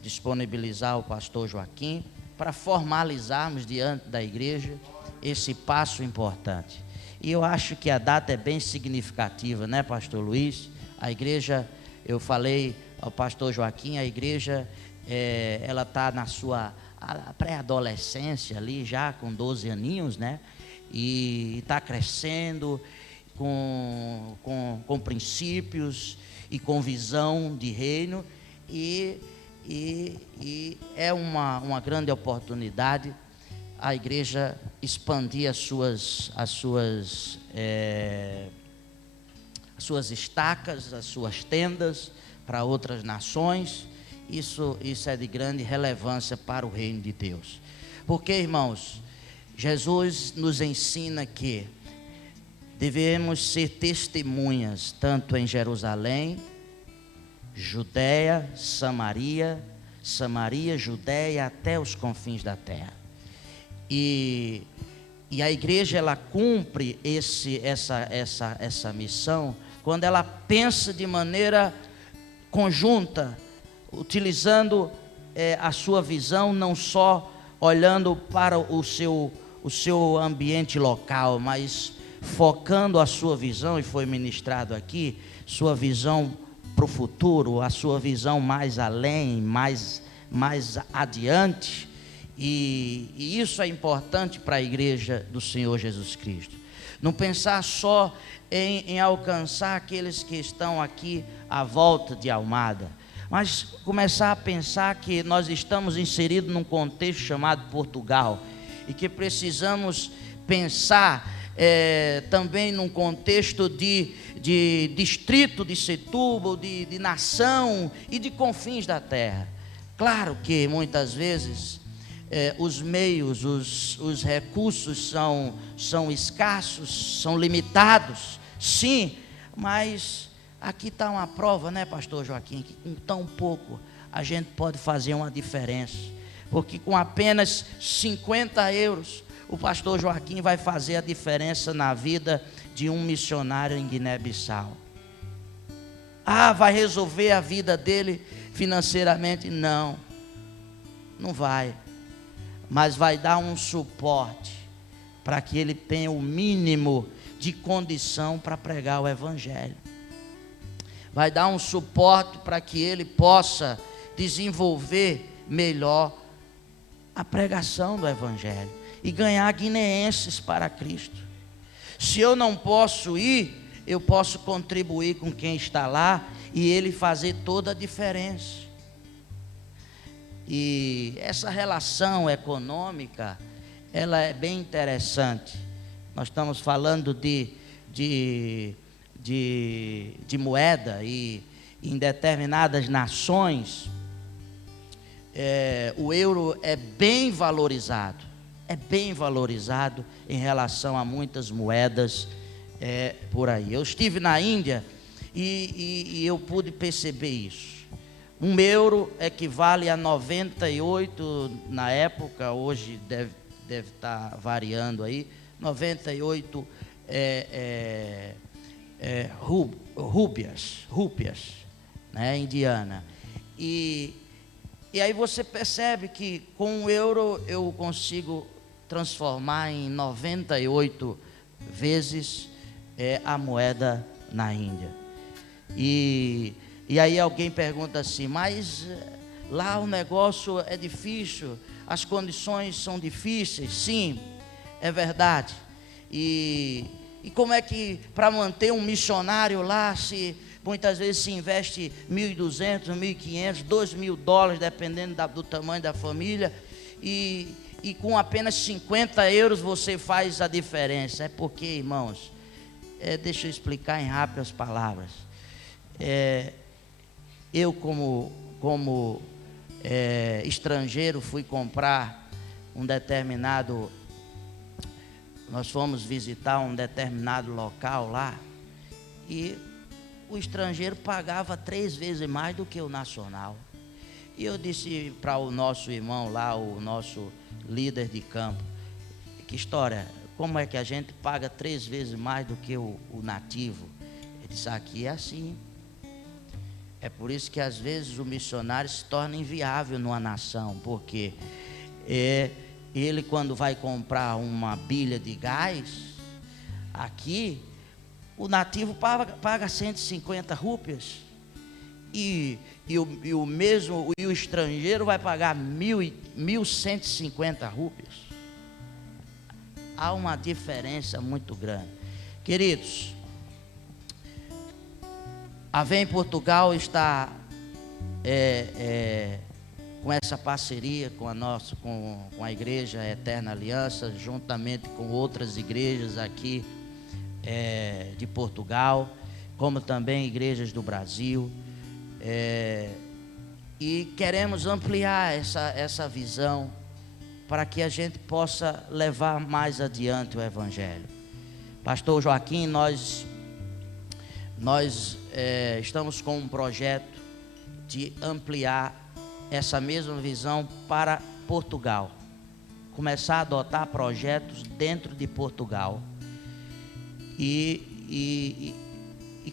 disponibilizar ao pastor Joaquim, para formalizarmos diante da igreja esse passo importante. E eu acho que a data é bem significativa, né, pastor Luiz? A igreja, eu falei ao pastor Joaquim, a igreja, ela está na sua pré-adolescência ali, já com 12 aninhos, né? E está crescendo com princípios e com visão de reino, e é uma grande oportunidade a igreja expandir as suas estacas, as suas tendas para outras nações. Isso é de grande relevância para o reino de Deus, porque, irmãos, Jesus nos ensina que devemos ser testemunhas tanto em Jerusalém, Judeia, Samaria, Judeia, até os confins da terra. E a igreja, ela cumpre essa missão quando ela pensa de maneira conjunta, utilizando a sua visão, não só olhando para o seu ambiente local, mas focando a sua visão, e foi ministrado aqui, sua visão para o futuro, a sua visão mais além, mais adiante. E isso é importante para a igreja do Senhor Jesus Cristo. Não pensar só em alcançar aqueles que estão aqui à volta de Almada, mas começar a pensar que nós estamos inseridos num contexto chamado Portugal e que precisamos pensar também num contexto de distrito de Setúbal, de nação e de confins da terra. Claro que muitas vezes os meios, os recursos são escassos, são limitados, sim, mas aqui está uma prova, né, pastor Joaquim, que com tão pouco a gente pode fazer uma diferença, porque com apenas 50 euros, o pastor Joaquim vai fazer a diferença na vida de um missionário em Guiné-Bissau. Vai resolver a vida dele financeiramente? Não vai, mas vai dar um suporte para que ele tenha o mínimo de condição para pregar o evangelho. Vai dar um suporte para que ele possa desenvolver melhor a pregação do evangelho e ganhar guineenses para Cristo. Se eu não posso ir, eu posso contribuir com quem está lá e ele fazer toda a diferença. E essa relação econômica, ela é bem interessante. Nós estamos falando de moeda, e em determinadas nações o euro é bem valorizado em relação a muitas moedas por aí. Eu estive na Índia e eu pude perceber isso. Um euro equivale a 98 na época, hoje deve estar variando aí, 98 rúpias, né, indiana. E aí você percebe que com um euro eu consigo transformar em 98 vezes a moeda na Índia. E aí alguém pergunta assim, mas lá o negócio é difícil, as condições são difíceis. Sim, é verdade. E como é que para manter um missionário lá, se muitas vezes se investe $1.200, $1.500, $2.000, dependendo do tamanho da família, e com apenas 50 euros você faz a diferença? É porque, irmãos, deixa eu explicar em rápidas palavras. Eu como estrangeiro fui comprar nós fomos visitar um determinado local lá, e o estrangeiro pagava 3 vezes mais do que o nacional. E eu disse para o nosso irmão lá, o nosso líder de campo, que história, como é que a gente paga 3 vezes mais do que o nativo? Ele disse, aqui é assim. É por isso que às vezes o missionário se torna inviável numa nação, porque ele, quando vai comprar uma bilha de gás, aqui o nativo paga 150 rúpias e o estrangeiro vai pagar 1.150 rúpias. Há uma diferença muito grande. Queridos, a Vem Portugal está com essa parceria com a Igreja Eterna Aliança, juntamente com outras igrejas aqui de Portugal, como também igrejas do Brasil, e queremos ampliar essa visão para que a gente possa levar mais adiante o Evangelho. Pastor Joaquim, nós estamos com um projeto de ampliar essa mesma visão para Portugal, começar a adotar projetos dentro de Portugal e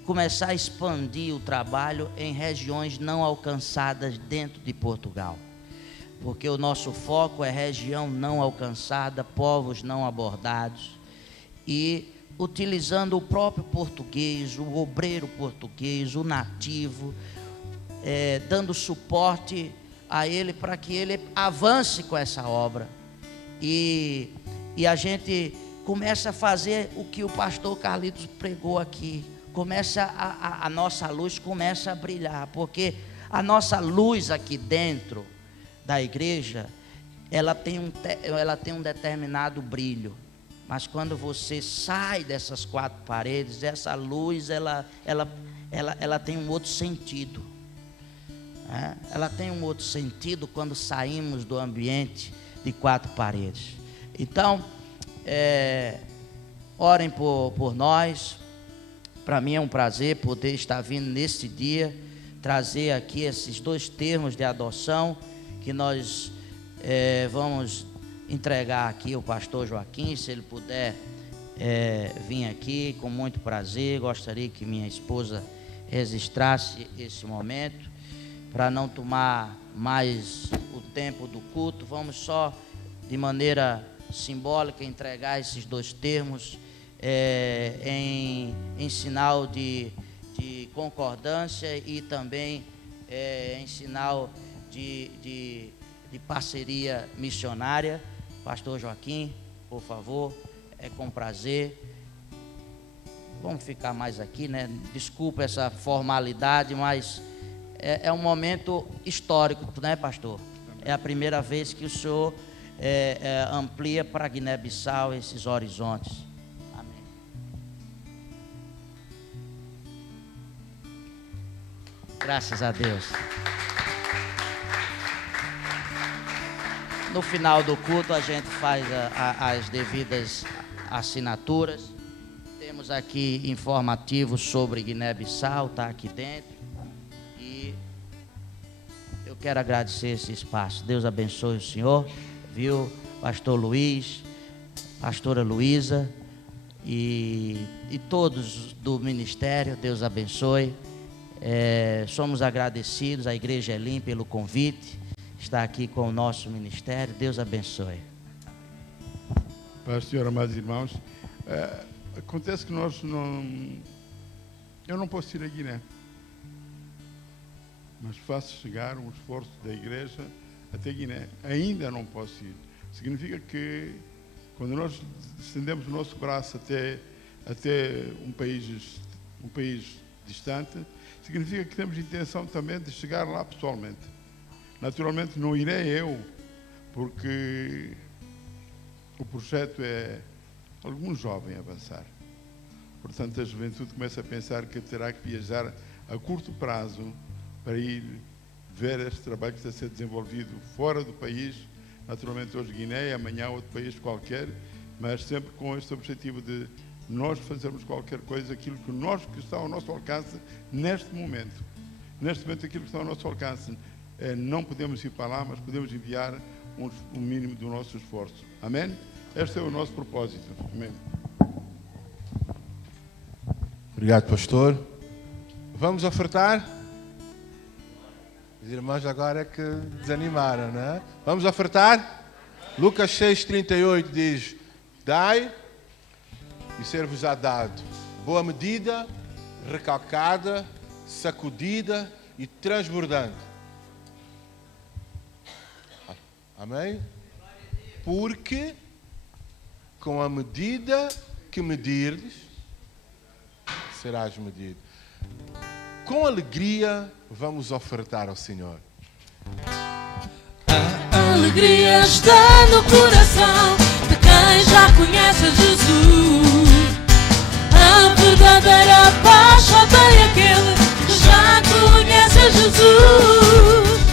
começar a expandir o trabalho em regiões não alcançadas dentro de Portugal, porque o nosso foco é região não alcançada, povos não abordados, e utilizando o próprio português, o obreiro português, o nativo, dando suporte a ele para que ele avance com essa obra, e a gente começa a fazer o que o pastor Carlitos pregou aqui, a nossa luz começa a brilhar, porque A nossa luz aqui dentro da igreja, ela tem um determinado brilho. Mas quando você sai dessas quatro paredes, essa luz, ela tem um outro sentido. Ela tem um outro sentido quando saímos do ambiente de quatro paredes. Então, orem por nós. Para mim é um prazer poder estar vindo nesse dia, trazer aqui esses dois termos de adoção, que nós vamos entregar aqui ao pastor Joaquim. Se ele puder vir aqui, com muito prazer. Gostaria que minha esposa registrasse esse momento, para não tomar mais o tempo do culto. Vamos só, de maneira simbólica, entregar esses dois termos em sinal de concordância e também em sinal de parceria missionária. Pastor Joaquim, por favor, é com prazer. Vamos ficar mais aqui, né? Desculpa essa formalidade, mas é um momento histórico, né, pastor? É a primeira vez que o senhor amplia para Guiné-Bissau esses horizontes. Amém. Graças a Deus. No final do culto a gente faz as devidas assinaturas. Temos aqui informativos sobre Guiné-Bissau, está aqui dentro. E eu quero agradecer esse espaço. Deus abençoe o senhor, viu? Pastor Luiz, pastora Luísa e todos do ministério, Deus abençoe. Somos agradecidos, a Igreja Elim, pelo convite. Está aqui com o nosso ministério. Deus abençoe. Paz, Senhor, amados irmãos. Acontece que eu não posso ir à Guiné, mas faço chegar um esforço da igreja até Guiné. Ainda não posso ir. Significa que quando nós estendemos o nosso braço até um país distante, significa que temos intenção também de chegar lá pessoalmente. Naturalmente não irei eu, porque o projeto é algum jovem avançar. Portanto, a juventude começa a pensar que terá que viajar a curto prazo para ir ver este trabalho que está a ser desenvolvido fora do país. Naturalmente hoje Guiné, amanhã outro país qualquer, mas sempre com este objetivo de nós fazermos qualquer coisa, aquilo que está ao nosso alcance neste momento. Neste momento aquilo que está ao nosso alcance, não podemos ir para lá, mas podemos enviar um mínimo do nosso esforço. Amém? Este é o nosso propósito. Amém. Obrigado, pastor. Vamos ofertar? Os irmãos agora é que desanimaram, não é? Vamos ofertar? Lucas 6,38 diz: dai e ser-vos-á dado. Boa medida, recalcada, sacudida e transbordante. Amém? Porque com a medida que medirdes, serás medido. Com alegria vamos ofertar ao Senhor. A alegria está no coração de quem já conhece Jesus. A verdadeira paz só tem aquele que já conhece Jesus.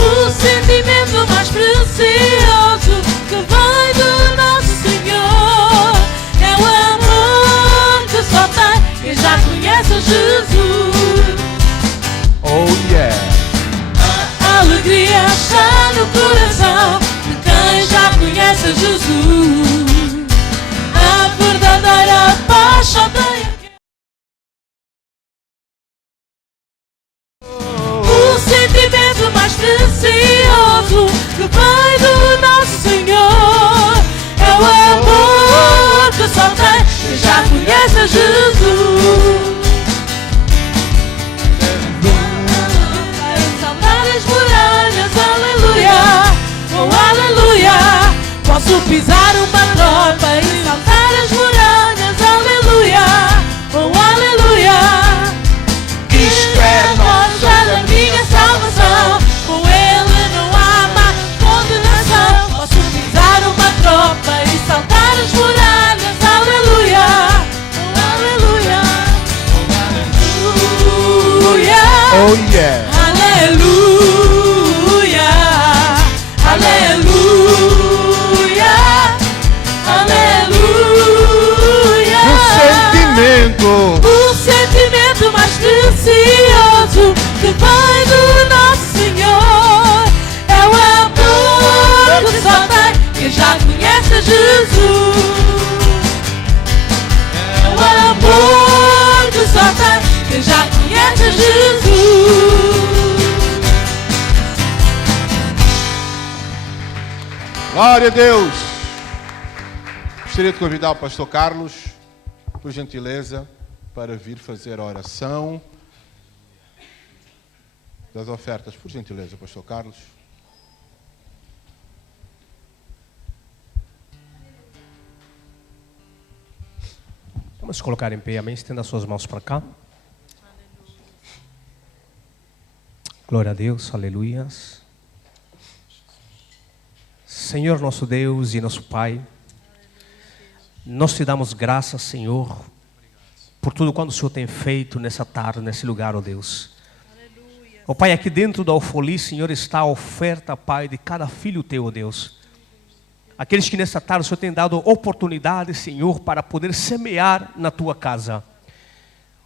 O sentimento mais precioso que vem do nosso Senhor é o amor que só tem quem já conhece Jesus. Oh yeah! A alegria está no coração de quem já conhece Jesus. A verdadeira paz só tem aquele. O sentimento mais precioso que vem do nosso Senhor é o amor que só tem quem já conhece Jesus. Posso pisar uma tropa e saltar as muralhas, aleluia, oh aleluia. Isto é nossa, a minha salvação. Oh yeah. Aleluia, aleluia, aleluia. O sentimento mais precioso que vem do nosso Senhor é o amor que só tem quem já conhece Jesus. É o amor que só tem quem já conhece Jesus. Glória a Deus. Gostaria de convidar o pastor Carlos, por gentileza, para vir fazer a oração das ofertas. Por gentileza, pastor Carlos. Vamos colocar em pé, amém? Estenda suas mãos para cá. Glória a Deus, aleluias. Senhor nosso Deus e nosso Pai, nós te damos graças, Senhor, por tudo quanto o Senhor tem feito nessa tarde, nesse lugar, ó Deus. Ó Pai, aqui dentro da alfolia, Senhor, está a oferta, Pai, de cada filho teu, ó Deus. Aqueles que nessa tarde o Senhor tem dado oportunidade, Senhor, para poder semear na tua casa.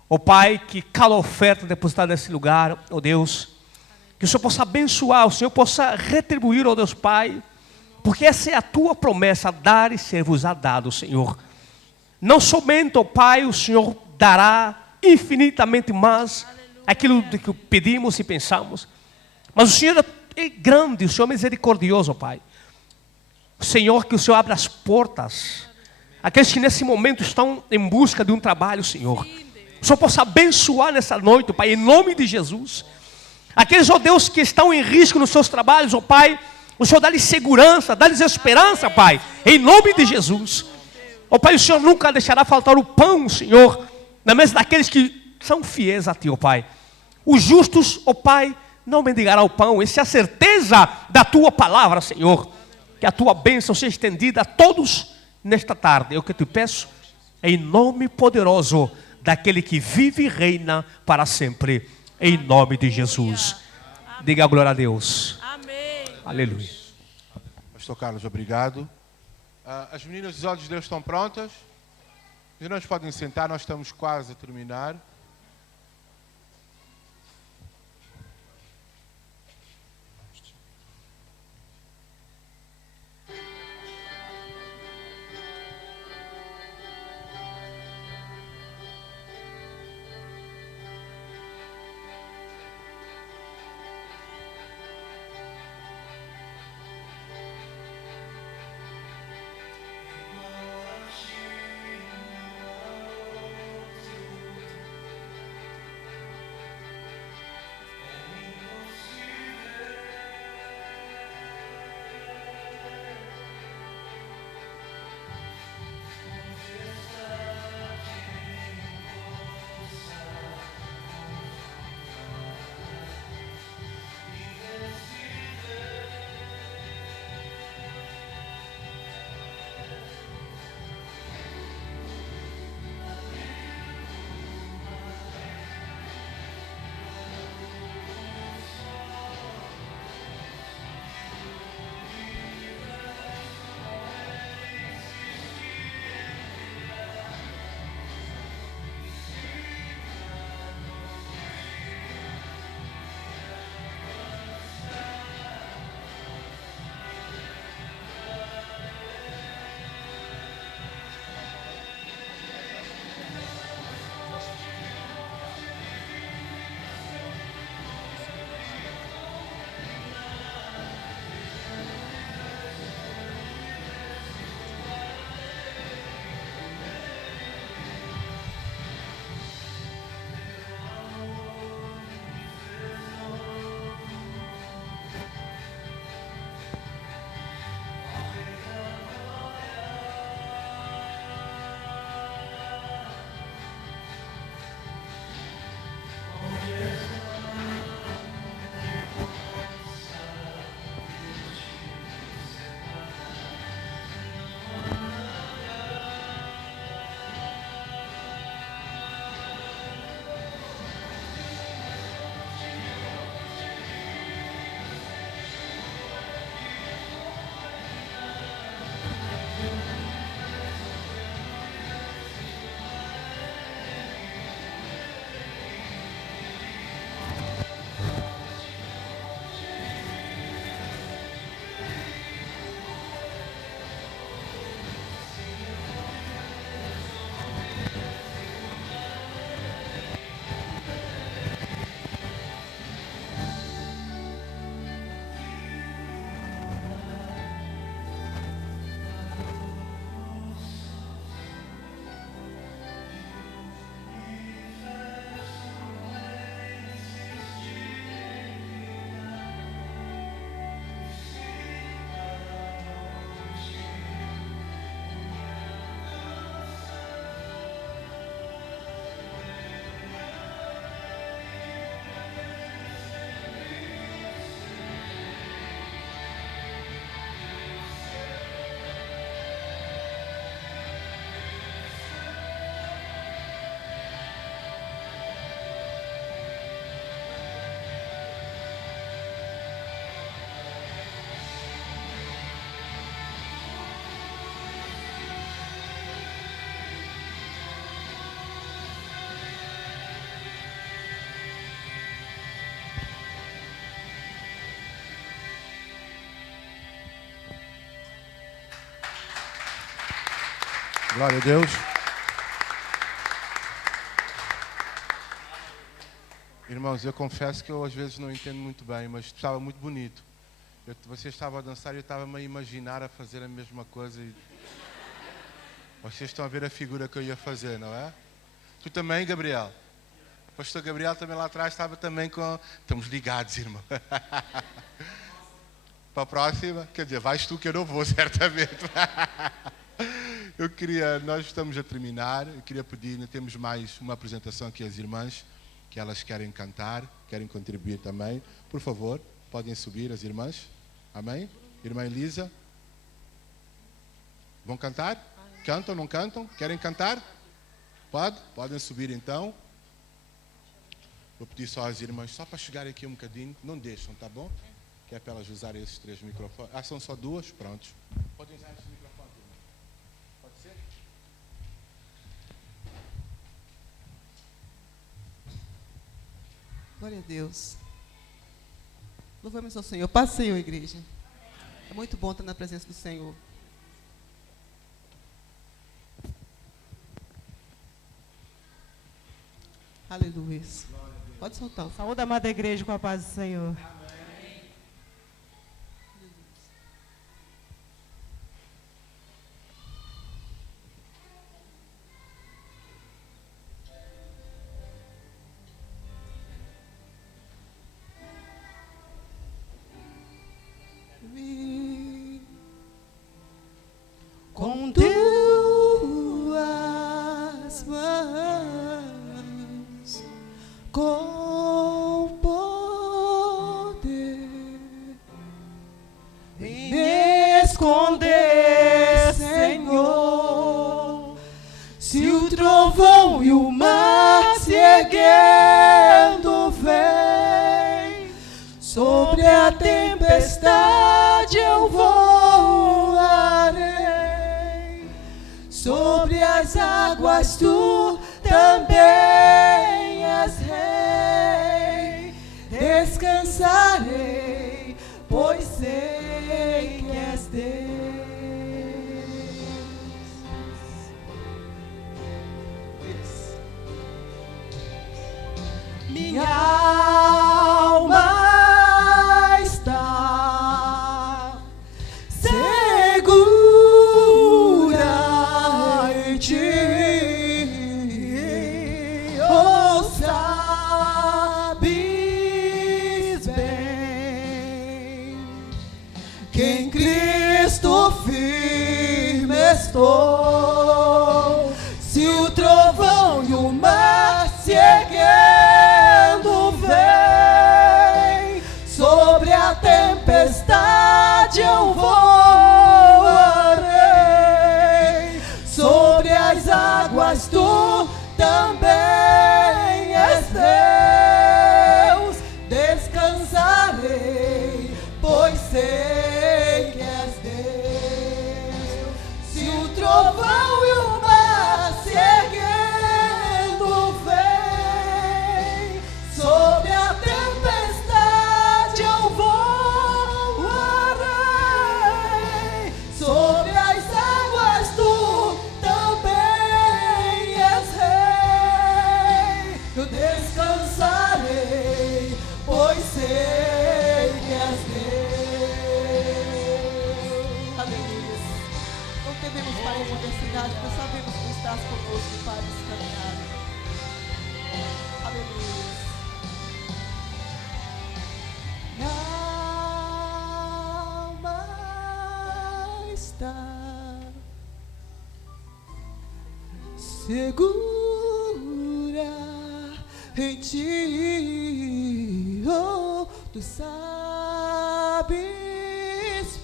Ó Pai, que cada oferta depositada nesse lugar, ó Deus, que o Senhor possa abençoar, o Senhor possa retribuir, ó Deus Pai, porque essa é a tua promessa, dar e ser-vos-á dado, Senhor. Não somente, ó Pai, o Senhor dará infinitamente mais aquilo que pedimos e pensamos, mas o Senhor é grande, o Senhor é misericordioso, ó Pai. Senhor, que o Senhor abra as portas. Aqueles que nesse momento estão em busca de um trabalho, Senhor, o Senhor possa abençoar nessa noite, Pai, em nome de Jesus. Aqueles, ó Deus, que estão em risco nos seus trabalhos, ó Pai, o Senhor dá-lhes segurança, dá-lhes esperança, Pai, em nome de Jesus. Ó Pai, o Senhor nunca deixará faltar o pão, Senhor, na mesa daqueles que são fiéis a Ti, ó Pai. Os justos, ó Pai, não mendigarão o pão. Essa é a certeza da Tua palavra, Senhor. Que a Tua bênção seja estendida a todos nesta tarde. É o que eu te peço, em nome poderoso daquele que vive e reina para sempre. Em nome de Jesus. Diga a glória a Deus. Amém. Aleluia. Pastor Carlos, obrigado. As meninas dos olhos de Deus estão prontas? Os irmãos podem sentar, nós estamos quase a terminar. Glória a Deus. Irmãos, eu confesso que eu às vezes não entendo muito bem, mas estava muito bonito. Você estava a dançar e eu estava-me a imaginar a fazer a mesma coisa. E vocês estão a ver a figura que eu ia fazer, não é? Tu também, Gabriel? O pastor Gabriel também lá atrás estava também com... Estamos ligados, irmão. Para a próxima, quer dizer, vais tu que eu não vou, certamente. Nós estamos a terminar, eu queria pedir, ainda temos mais uma apresentação aqui às irmãs, que elas querem cantar, querem contribuir também. Por favor, podem subir as irmãs. Amém? Irmã Elisa. Vão cantar? Cantam, não cantam? Querem cantar? Podem subir então. Vou pedir só às irmãs, só para chegar aqui um bocadinho, não deixam, tá bom? Que é para elas usarem esses 3 microfones. São só 2? Prontos. Podem usar esses microfones, irmão. Pode ser? Glória a Deus. Louvamos ao Senhor. Paz, Senhor, igreja. É muito bom estar na presença do Senhor. Aleluia. Pode soltar. Saúde a amada igreja com a paz do Senhor. Com tuas mãos, com poder, me esconder, Senhor. Se o trovão e o mar se erguendo vem, sobre a tempestade eu voarei, sobre as águas tu também és rei. Descansarei, pois sei que és Deus. Minha alma está segura em ti, oh, sabes bem que em Cristo firme estou. Se o trovão e o mar se erguendo vem, sobre a tempestade eu voarei, sobre as águas tu também és Deus. Descansarei, pois sei que és Deus. Se o trovão e o mar se erguendo vem, sobre a tempestade eu voarei, sobre as águas tu também és rei. Eu descansarei, pois sei que és Deus. Aleluia. Não tememos, Pai, a adversidade, porque sabemos que estás conosco, Pai, nesse caminhado. Aleluia. Minha alma está segura em ti, oh, tu sabes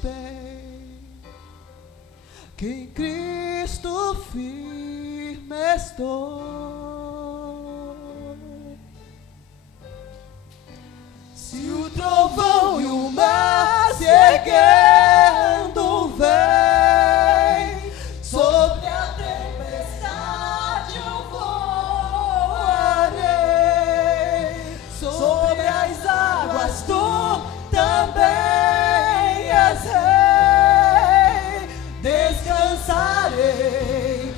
bem que em Cristo firme estou. Se o trovão e o mar se erguendo vem, sobre a tempestade eu voarei, sobre as águas tu também és rei. Descansarei,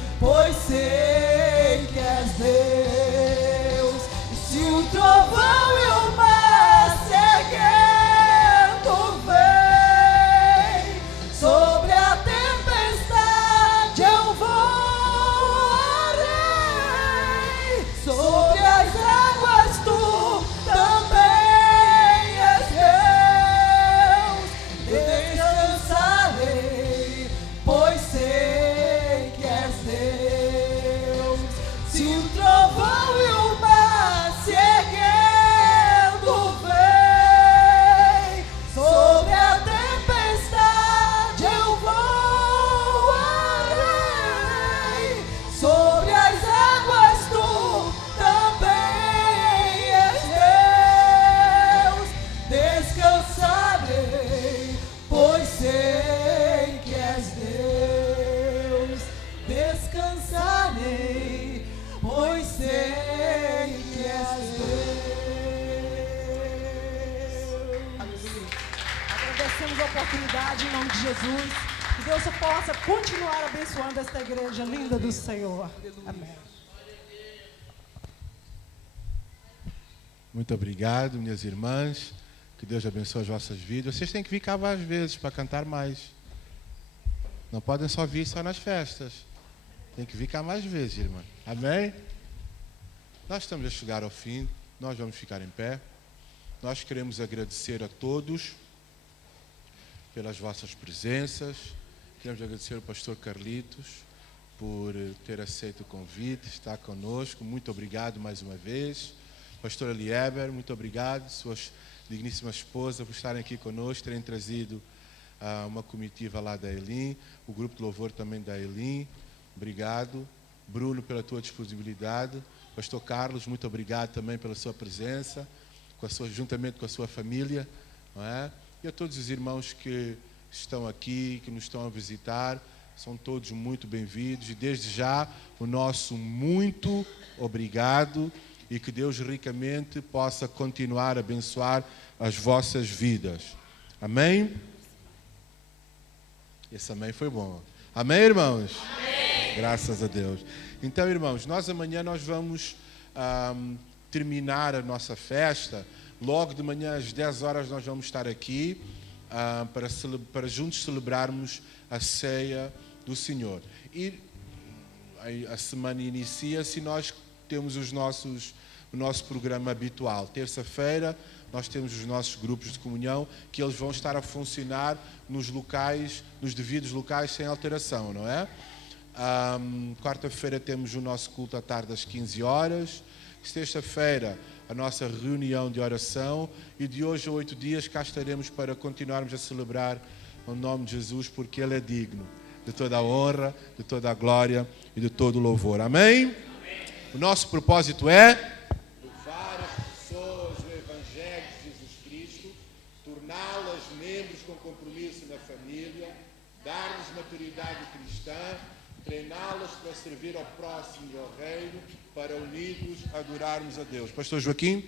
agradecemos a oportunidade em nome de Jesus. Que Deus possa continuar abençoando esta igreja linda do Senhor. Amém. Muito obrigado, minhas irmãs. Que Deus abençoe as vossas vidas. Vocês têm que vir cá várias vezes para cantar mais. Não podem só vir só nas festas. Tem que vir cá mais vezes, irmã. Amém? Nós estamos a chegar ao fim. Nós vamos ficar em pé. Nós queremos agradecer a todos pelas vossas presenças. Queremos agradecer ao pastor Carlitos por ter aceito o convite, estar conosco. Muito obrigado mais uma vez. Pastor Elieber, muito obrigado. Sua digníssima esposa por estarem aqui conosco, terem trazido uma comitiva lá da Elim, o grupo de louvor também da Elim. Obrigado. Bruno, pela tua disponibilidade. Pastor Carlos, muito obrigado também pela sua presença, juntamente com a sua família. Não é? E a todos os irmãos que estão aqui, que nos estão a visitar, são todos muito bem-vindos. E desde já, o nosso muito obrigado e que Deus ricamente possa continuar a abençoar as vossas vidas. Amém? Esse amém foi bom. Amém, irmãos? Amém. Graças a Deus. Então, irmãos, amanhã nós vamos terminar a nossa festa. Logo de manhã, às 10 horas, nós vamos estar aqui para juntos celebrarmos a ceia do Senhor. E a semana inicia-se e nós temos o nosso programa habitual. Terça-feira, nós temos os nossos grupos de comunhão, que eles vão estar a funcionar nos devidos locais, sem alteração, não é? Quarta-feira temos o nosso culto à tarde às 15 horas. Sexta-feira, a nossa reunião de oração. E de hoje a 8 dias cá estaremos para continuarmos a celebrar o nome de Jesus, porque Ele é digno de toda a honra, de toda a glória e de todo o louvor. Amém? Amém. O nosso propósito é levar as pessoas ao Evangelho de Jesus Cristo, torná-las membros com compromisso na família, dar-lhes maturidade cristã, treiná-las para servir ao próximo e ao reino, para unidos adorarmos a Deus. Pastor Joaquim?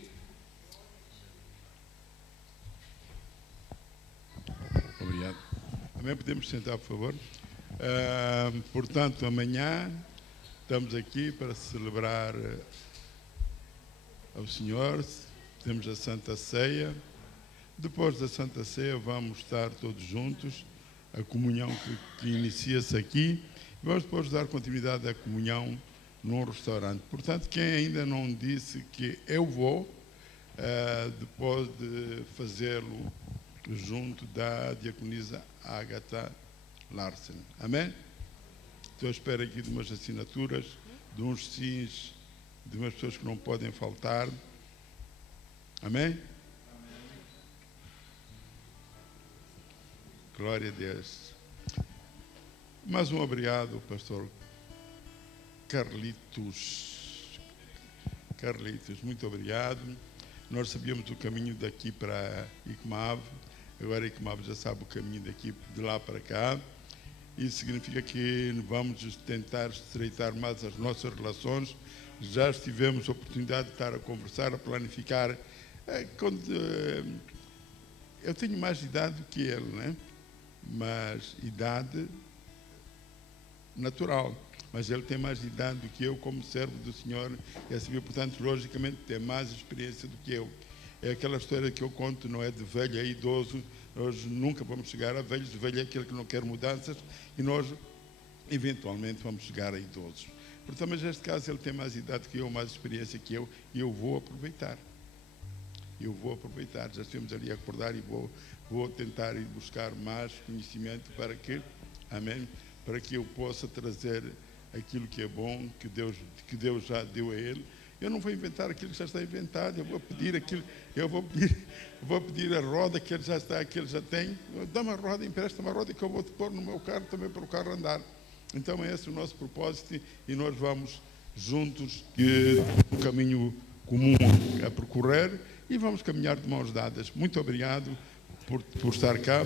Obrigado. Também podemos sentar, por favor. Portanto, amanhã estamos aqui para celebrar ao Senhor. Temos a Santa Ceia. Depois da Santa Ceia vamos estar todos juntos. A comunhão que inicia-se aqui. Vamos depois dar continuidade à comunhão num restaurante. Portanto, quem ainda não disse que eu vou, depois de fazê-lo junto da diaconisa Agatha Larsen. Amém? Estou à espera aqui de umas assinaturas, de uns sims, de umas pessoas que não podem faltar. Amém? Amém. Glória a Deus. Mais um obrigado, pastor Carlitos. Carlitos, muito obrigado. Nós sabíamos o caminho daqui para Icmav. Agora Icmav já sabe o caminho daqui de lá para cá. Isso significa que vamos tentar estreitar mais as nossas relações. Já tivemos a oportunidade de estar a conversar, a planificar. Eu tenho mais idade do que ele, né? Mas idade natural. Mas ele tem mais idade do que eu como servo do Senhor. E assim, portanto, logicamente, tem mais experiência do que eu. É aquela história que eu conto, não é de velho a idoso. Nós nunca vamos chegar a velhos. Velho é aquele que não quer mudanças. E nós, eventualmente, vamos chegar a idosos. Portanto, mas neste caso, ele tem mais idade que eu, mais experiência que eu. E eu vou aproveitar. Já estivemos ali a acordar e vou tentar ir buscar mais conhecimento para que, amém, para que eu possa trazer aquilo que é bom, que Deus já deu a ele. Eu não vou inventar aquilo que já está inventado, eu vou pedir aquilo, eu vou pedir a roda que ele já tem. Dá-me a roda, empresta-me a roda que eu vou te pôr no meu carro também para o carro andar. Então é esse o nosso propósito e nós vamos juntos um caminho comum a percorrer e vamos caminhar de mãos dadas. Muito obrigado por estar cá,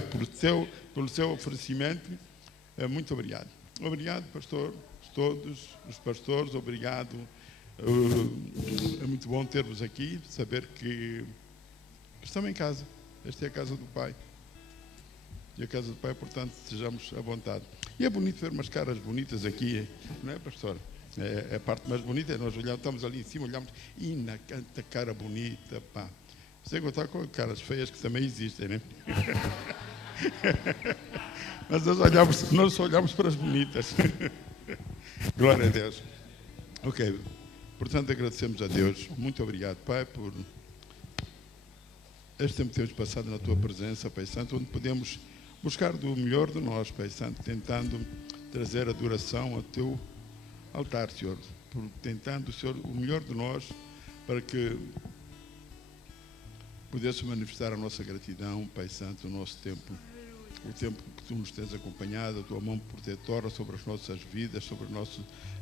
pelo seu oferecimento. Muito obrigado. Obrigado, pastor, todos os pastores, obrigado. É muito bom ter-vos aqui, saber que estamos em casa. Esta é a casa do Pai. e a casa do Pai, portanto, estejamos à vontade. E é bonito ver umas caras bonitas aqui, não é, pastor? É a parte mais bonita, nós olhamos, estamos ali em cima, olhamos, e na canta cara bonita, pá. Sem contar com caras feias que também existem, né? Mas nós só olhamos para as bonitas. Glória a Deus. Ok, portanto agradecemos a Deus. Muito obrigado, Pai, por este tempo que temos passado na Tua presença, Pai Santo, onde podemos buscar do melhor de nós, Pai Santo, tentando trazer adoração ao Teu altar, Senhor, tentando, Senhor, o melhor de nós, para que pudesse manifestar a nossa gratidão, Pai Santo, o nosso tempo, o tempo que Tu nos tens acompanhado, a Tua mão protetora sobre as nossas vidas, sobre a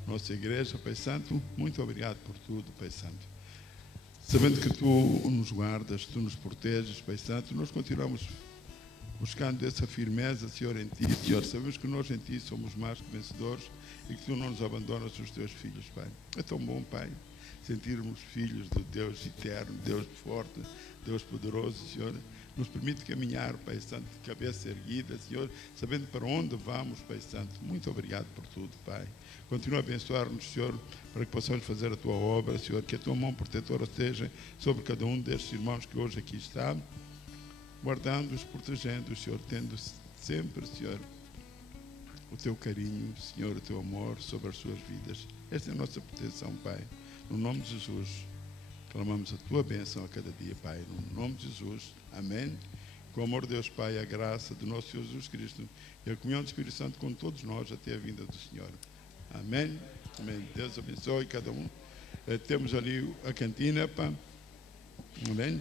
nossa igreja, Pai Santo. Muito obrigado por tudo, Pai Santo. Sabendo que Tu nos guardas, Tu nos proteges, Pai Santo, nós continuamos buscando essa firmeza, Senhor, em Ti, Senhor. Sabemos que nós em Ti somos mais que vencedores e que Tu não nos abandonas os Teus filhos, Pai. É tão bom, Pai, sentirmos filhos do Deus eterno, Deus forte, Deus poderoso, Senhor. Nos permite caminhar, Pai Santo, de cabeça erguida, Senhor, sabendo para onde vamos, Pai Santo. Muito obrigado por tudo, Pai. Continua a abençoar-nos, Senhor, para que possamos fazer a Tua obra, Senhor, que a Tua mão protetora esteja sobre cada um destes irmãos que hoje aqui está, guardando-os, protegendo-os, Senhor, tendo sempre, Senhor, o Teu carinho, Senhor, o Teu amor sobre as suas vidas. Esta é a nossa proteção, Pai. No nome de Jesus, clamamos a Tua bênção a cada dia, Pai. No nome de Jesus. Amém. Com o amor de Deus, Pai, a graça do nosso Senhor Jesus Cristo e a comunhão do Espírito Santo com todos nós até a vinda do Senhor. Amém. Amém. Deus abençoe cada um. Temos ali a cantina, pá. Amém.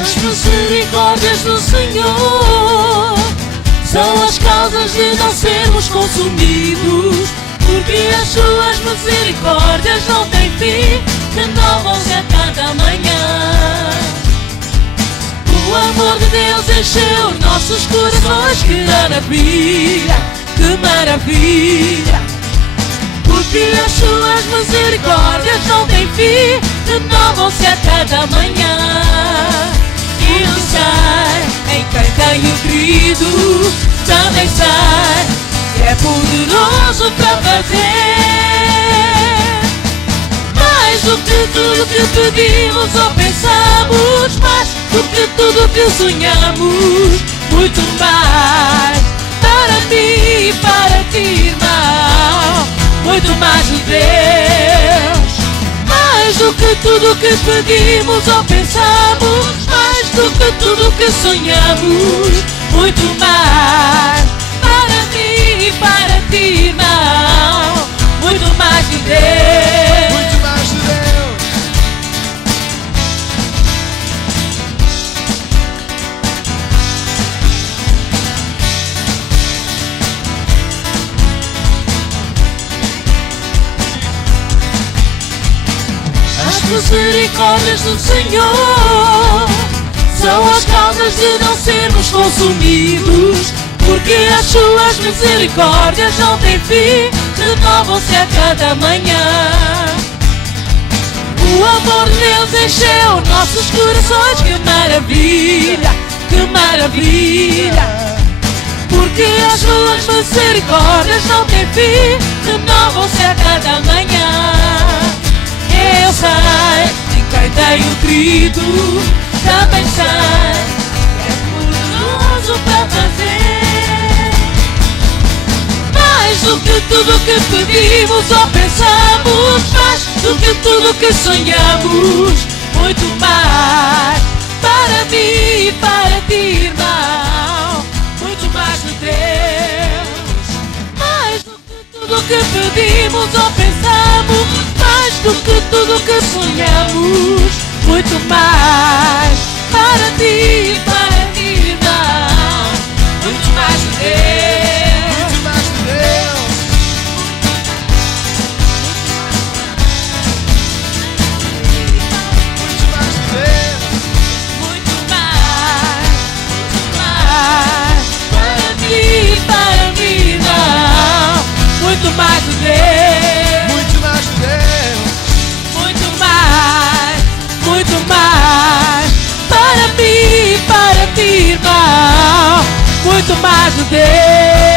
As misericórdias do Senhor são as causas de não sermos consumidos, porque as suas misericórdias não têm fim, renovam-se a cada manhã. O amor de Deus encheu nossos corações, que maravilha, que maravilha, porque as suas misericórdias não têm fim, renovam-se a cada manhã. E eu sei em quem tenho crido, também sei que é poderoso para fazer mais do que tudo que pedimos ou pensamos, mais do que tudo que sonhamos, muito mais para mim e para ti, irmão, muito mais de Deus. Mais do que tudo que pedimos ou pensamos, mais do que tudo que sonhamos, muito mais para mim e para ti, irmão, muito mais de Deus. Muito mais de Deus. As misericórdias do Senhor são as causas de não sermos consumidos, porque as suas misericórdias não têm fim, renovam-se a cada manhã. O amor de Deus encheu nossos corações, que maravilha, que maravilha, porque as suas misericórdias não têm fim, renovam-se a cada manhã. Eu sei em quem tenho crido, também sei que é poderoso para fazer mais do que tudo que pedimos ou pensamos, mais do que tudo que sonhamos, muito mais para mim e para ti, irmão, muito mais de Deus. Mais do que tudo que pedimos ou pensamos, mais do que tudo que sonhamos, muito mais para ti e para ti, irmão, muito mais de Deus. Muito mais de Deus. Muito mais de Deus. Muito mais mais de Deus, muito mais de Deus, muito mais para mim, para ti, irmão, muito mais de Deus.